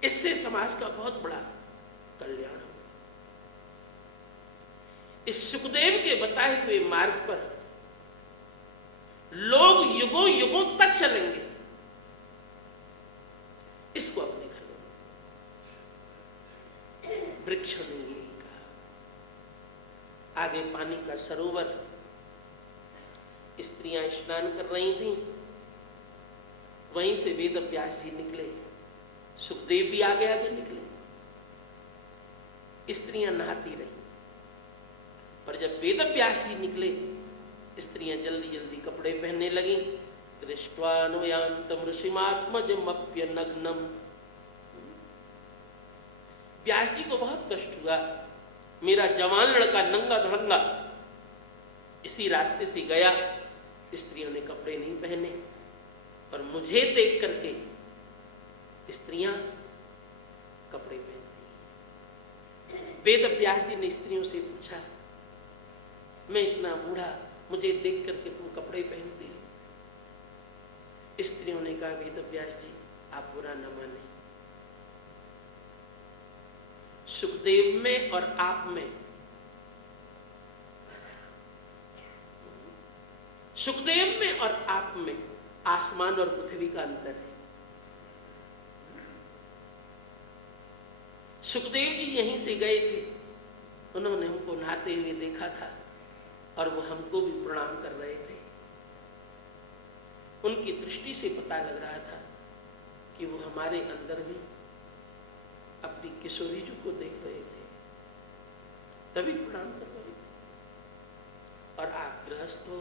इससे समाज का बहुत बड़ा कल्याण हो। इस सुखदेव के बताए हुए मार्ग पर लोग युगों युगों तक चलेंगे। इसको अपने घर में वृक्ष ने यही कहा। आगे पानी का सरोवर, स्त्रियां स्नान कर रही थीं, वहीं से वेद व्यास जी निकले, सुखदेव भी आगे आगे निकले। स्त्रियां नहाती रही, पर जब वेद व्यास जी निकले, स्त्रियां जल्दी जल्दी कपड़े पहनने लगी। दृष्ट्वानुयान्तं ऋषिमात्मजमप्यनग्नं। व्यास जी को बहुत कष्ट हुआ, मेरा जवान लड़का नंगा धड़ंगा इसी रास्ते से गया, स्त्रियों ने कपड़े नहीं पहने, और मुझे देख करके स्त्रियां कपड़े पहनती। वेद व्यास जी ने स्त्रियों से पूछा, मैं इतना बूढ़ा, मुझे देख करके तुम कपड़े पहनती हो? स्त्रियों ने कहा, वेद व्यास जी आप बुरा न माने, सुखदेव में और आप में, सुखदेव में और आप में आसमान और पृथ्वी का अंतर है। सुखदेव जी यहीं से गए थे, उन्होंने हमको नहाते हुए देखा था और वो हमको भी प्रणाम कर रहे थे। उनकी दृष्टि से पता लग रहा था कि वो हमारे अंदर भी अपनी किशोरी जी को देख रहे थे, तभी प्रणाम कर रहे थे। और आप गृहस्थ हो,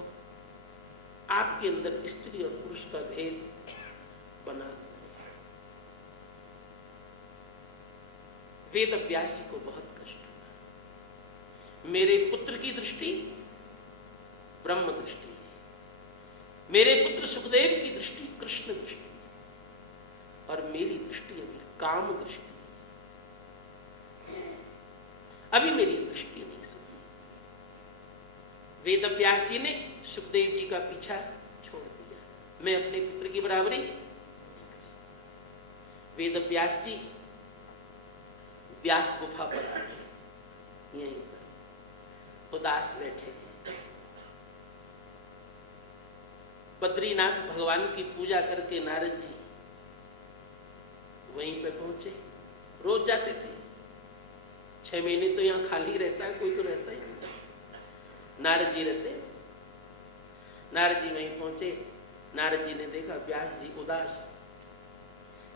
आपके अंदर स्त्री और पुरुष का भेद बना हुआ है। वेद व्यास जी को बहुत कष्ट हुआ। मेरे पुत्र की दृष्टि ब्रह्म दृष्टि है, मेरे पुत्र सुखदेव की दृष्टि कृष्ण दृष्टि है, और मेरी दृष्टि अभी काम दृष्टि है। अभी मेरी दृष्टि नहीं सुखी। वेद व्यास जी ने सुखदेव जी का पीछा छोड़ दिया। मैं अपने पुत्र की बराबरी नहीं कर सकता। वेद व्यास जी व्यास गुफा पर आ गए, यहीं पर उदास बैठे हैं। बद्रीनाथ भगवान की पूजा करके नारद जी वहीं पे पहुंचे। रोज जाते थे, 6 महीने तो यहाँ खाली रहता है, कोई तो रहता ही नहीं। नारद जी रहते, नारद जी वहीं पहुंचे। नारद जी ने देखा व्यास जी उदास।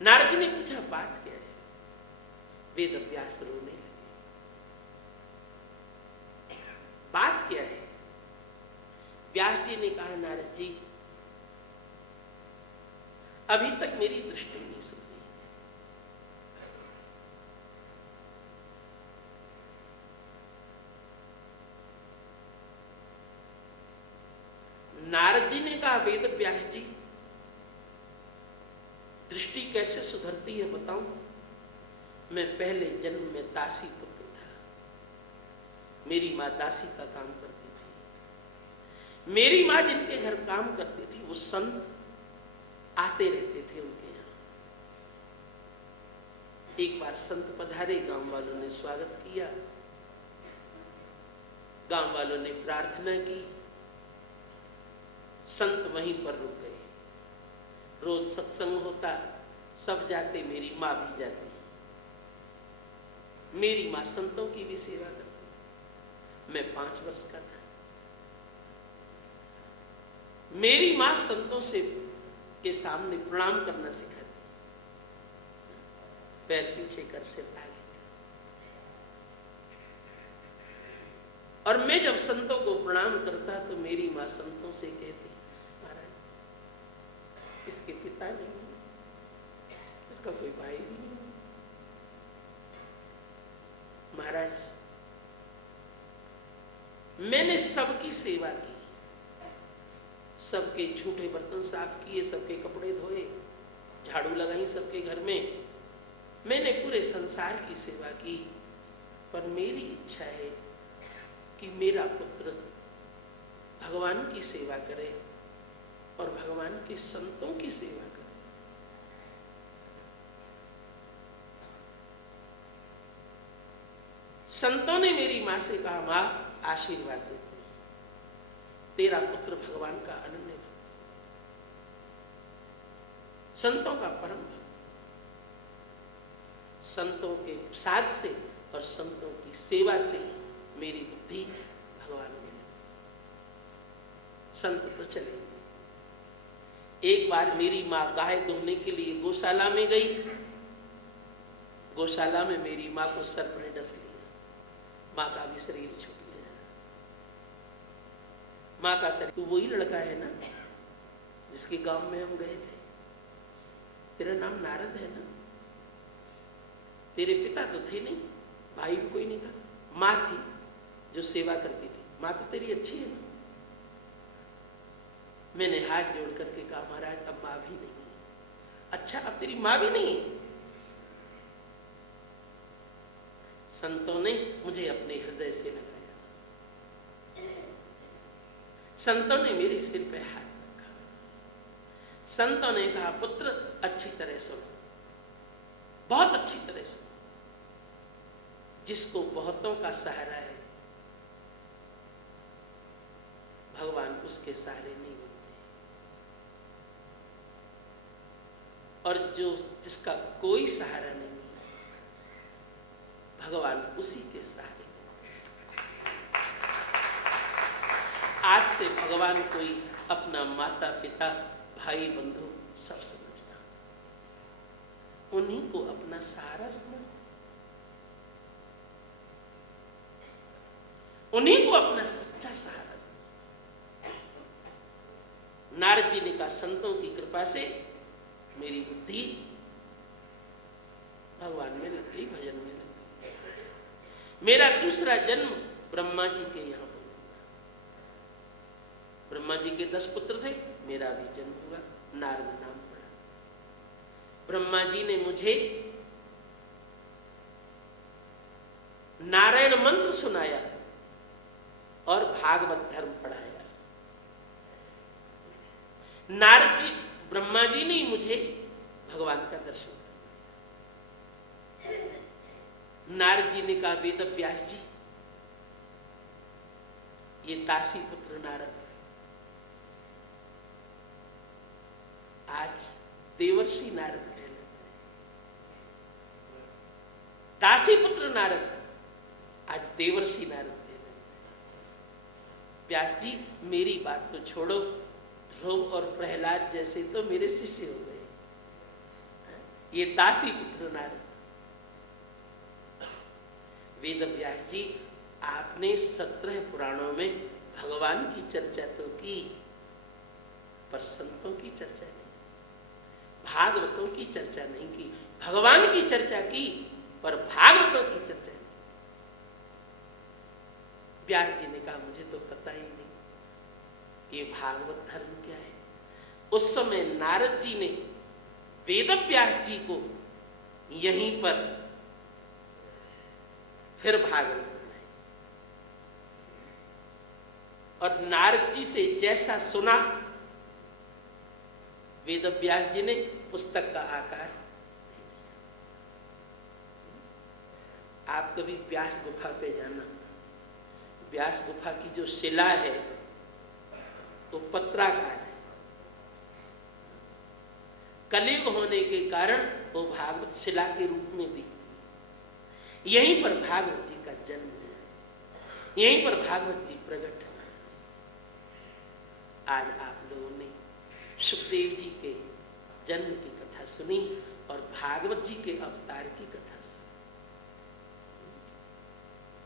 नारद जी ने पूछा बात क्या है? वेद व्यास रोने लगे। बात क्या है? व्यास जी ने कहा नारद जी अभी तक मेरी दृष्टि नहीं सुनी। नारद जी ने कहा वेद व्यास जी दृष्टि कैसे सुधरती है बताऊं? मैं पहले जन्म में दासी पुत्र था। मेरी मां दासी का काम करती थी। मेरी मां जिनके घर काम करती थी वो संत आते रहते थे उनके यहाँ। एक बार संत पधारे, गांव वालों ने स्वागत किया। गांव वालों ने प्रार्थना की। संत वहीं पर रुक गए। रोज सत्संग होता, सब जाते, मेरी मां भी जाती। मेरी मां संतों की भी सेवा करती। मैं 5 वर्ष का था। मेरी मां संतों से के सामने प्रणाम करना सिखाती। पैर पीछे कर सिर आगे कर। और मैं जब संतों को प्रणाम करता तो मेरी मां संतों से कहती महाराज इसके पिता नहीं, इसका कोई भाई भी नहीं। महाराज मैंने सबकी सेवा की, सबके झूठे बर्तन साफ किए, सबके कपड़े धोए, झाड़ू लगाई सबके घर में। मैंने पूरे संसार की सेवा की, पर मेरी इच्छा है कि मेरा पुत्र भगवान की सेवा करे और भगवान के संतों की सेवा करे। संतों ने मेरी मां से कहा मां आशीर्वाद देते, तेरा पुत्र भगवान का अनन्य भक्त, संतों का परम भक्त, संतों के प्रसाद से और संतों की सेवा से मेरी बुद्धि भगवान में लगी। संत तो चले। एक बार मेरी मां गाय दुहने के लिए गौशाला में गई। गौशाला में मेरी मां को सर्प ने डस लिया। मां का भी शरीर छूट गया। मां का शरीर, तू वही लड़का है ना जिसके गांव में हम गए थे? तेरा नाम नारद है ना? तेरे पिता तो थे नहीं, भाई भी कोई नहीं था, मां थी जो सेवा करती थी। मां तो तेरी अच्छी है ना? मैंने हाथ जोड़ करके कहा महाराज अब मां भी नहीं है। अच्छा अब तेरी मां भी नहीं है? संतों ने मुझे अपने हृदय से लगाया। संतों ने मेरे सिर पे हाथ रखा। संतों ने कहा पुत्र अच्छी तरह सुनो, बहुत अच्छी तरह सुनो। जिसको बहुतों का सहारा है भगवान उसके सहारे नहीं होते, और जो जिसका कोई सहारा नहीं भगवान उसी के सहारे होते हैं। आज से भगवान कोई अपना माता पिता भाई बंधु सब समझना, उन्हीं को अपना सहारा समझना, उन्हीं को अपना सच्चा सहारा समझना। संतों की कृपा से मेरी बुद्धि भगवान में लग गई, भजन में लग गई। मेरा दूसरा जन्म ब्रह्मा जी के यहाँ हुआ। ब्रह्मा जी के 10 पुत्र थे, मेरा भी जन्म हुआ, नारद नाम पड़ा। ब्रह्मा जी ने मुझे नारायण मंत्र सुनाया और भागवत धर्म पढ़ाया। नारद जी, ब्रह्मा जी ने मुझे भगवान का दर्शन कराया। नारद जी ने कहा, वेद व्यास जी, ये तासी पुत्र नारद आज देवर्षि नारद कहलाते हैं। तासी पुत्र नारद आज देवर्षि नारद कहलाते हैं। व्यास जी, मेरी बात तो छोड़ो, ध्रुव और प्रहलाद जैसे तो मेरे शिष्य हो गए, ये तासी पुत्र नारद। वेद व्यास जी, आपने 17 पुराणों में भगवान की चर्चा तो की, पर संतों की चर्चा नहीं, भागवतों की चर्चा नहीं की। भगवान की चर्चा की, पर भागवतों की चर्चा नहीं। व्यास जी ने कहा, मुझे तो पता ही नहीं ये भागवत धर्म क्या है। उस समय नारद जी ने वेद व्यास जी को यहीं पर फिर भागवत बनाई, और नारद जी से जैसा सुना, वेद व्यास जी ने पुस्तक का आकार दे दिया। आप कभी व्यास गुफा पे जाना, व्यास गुफा की जो शिला है तो पत्राकार है। कलयुग होने के कारण वो भागवत शिला के रूप में दिखती। यहीं पर भागवत जी का जन्म है, यहीं पर भागवत जी प्रकट हुए। आज आप लोगों ने सुखदेव जी के जन्म की कथा सुनी और भागवत जी के अवतार की कथा सुनी।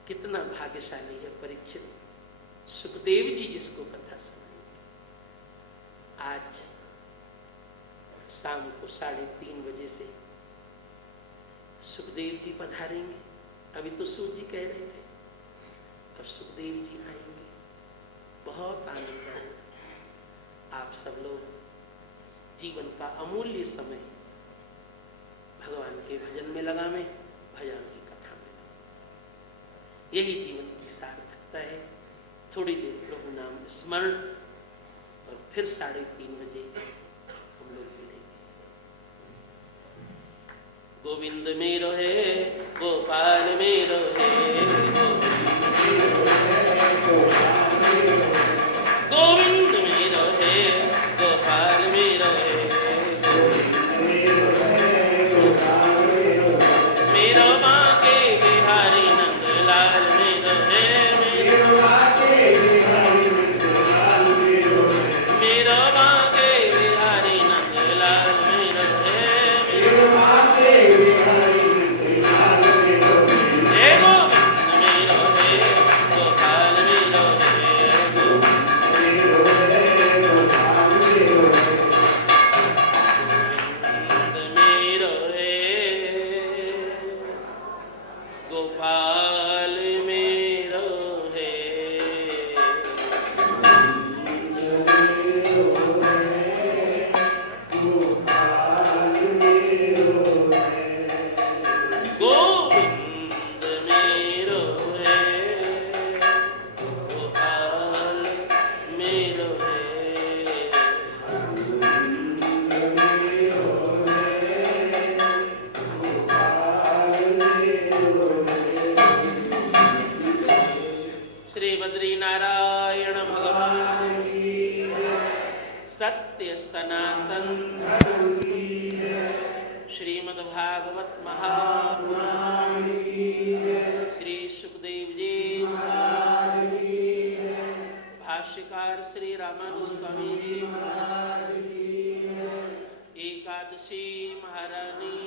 कितना भाग्यशाली है परीक्षित, सुखदेव जी जिसको कथा सुनाई। आज शाम को 3:30 बजे से सुखदेव जी पधारेंगे। अभी तो सूत जी कह रहे थे, अब सुखदेव जी आएंगे। बहुत आनंद आएगा। आप सब लोग जीवन का अमूल्य समय भगवान के भजन में लगावें, भजन की कथा में लगावें। यही जीवन की सार्थकता है। थोड़ी देर प्रभु नाम स्मरण और फिर 3:30 बजे हम लोग मिलेंगे। गोविंद मेरो है, गोपाल मेरो है, गोविंद मेरो है, गोपाल मेरो है, मेरो बांके बिहारी नंदलाल मेरो है, मेरो बांके बिहारी नंदलाल मेरो है, मेरो बांके बिहारी नंदलाल मेरो है, मेरो बांके बिहारी नंदलाल मेरो है, गोविंद मेरो है, गोपाल मेरो है, गोपाल मेरो है, गोविंद मेरो है, गोपाल मेरो है, श्री बद्री नारायण भगवान सत्य सनातन श्रीमद् भागवत महापुराण श्री सुखदेव जी भाष्यकार श्री रामानुज स्वामी जी एकादशी महारानी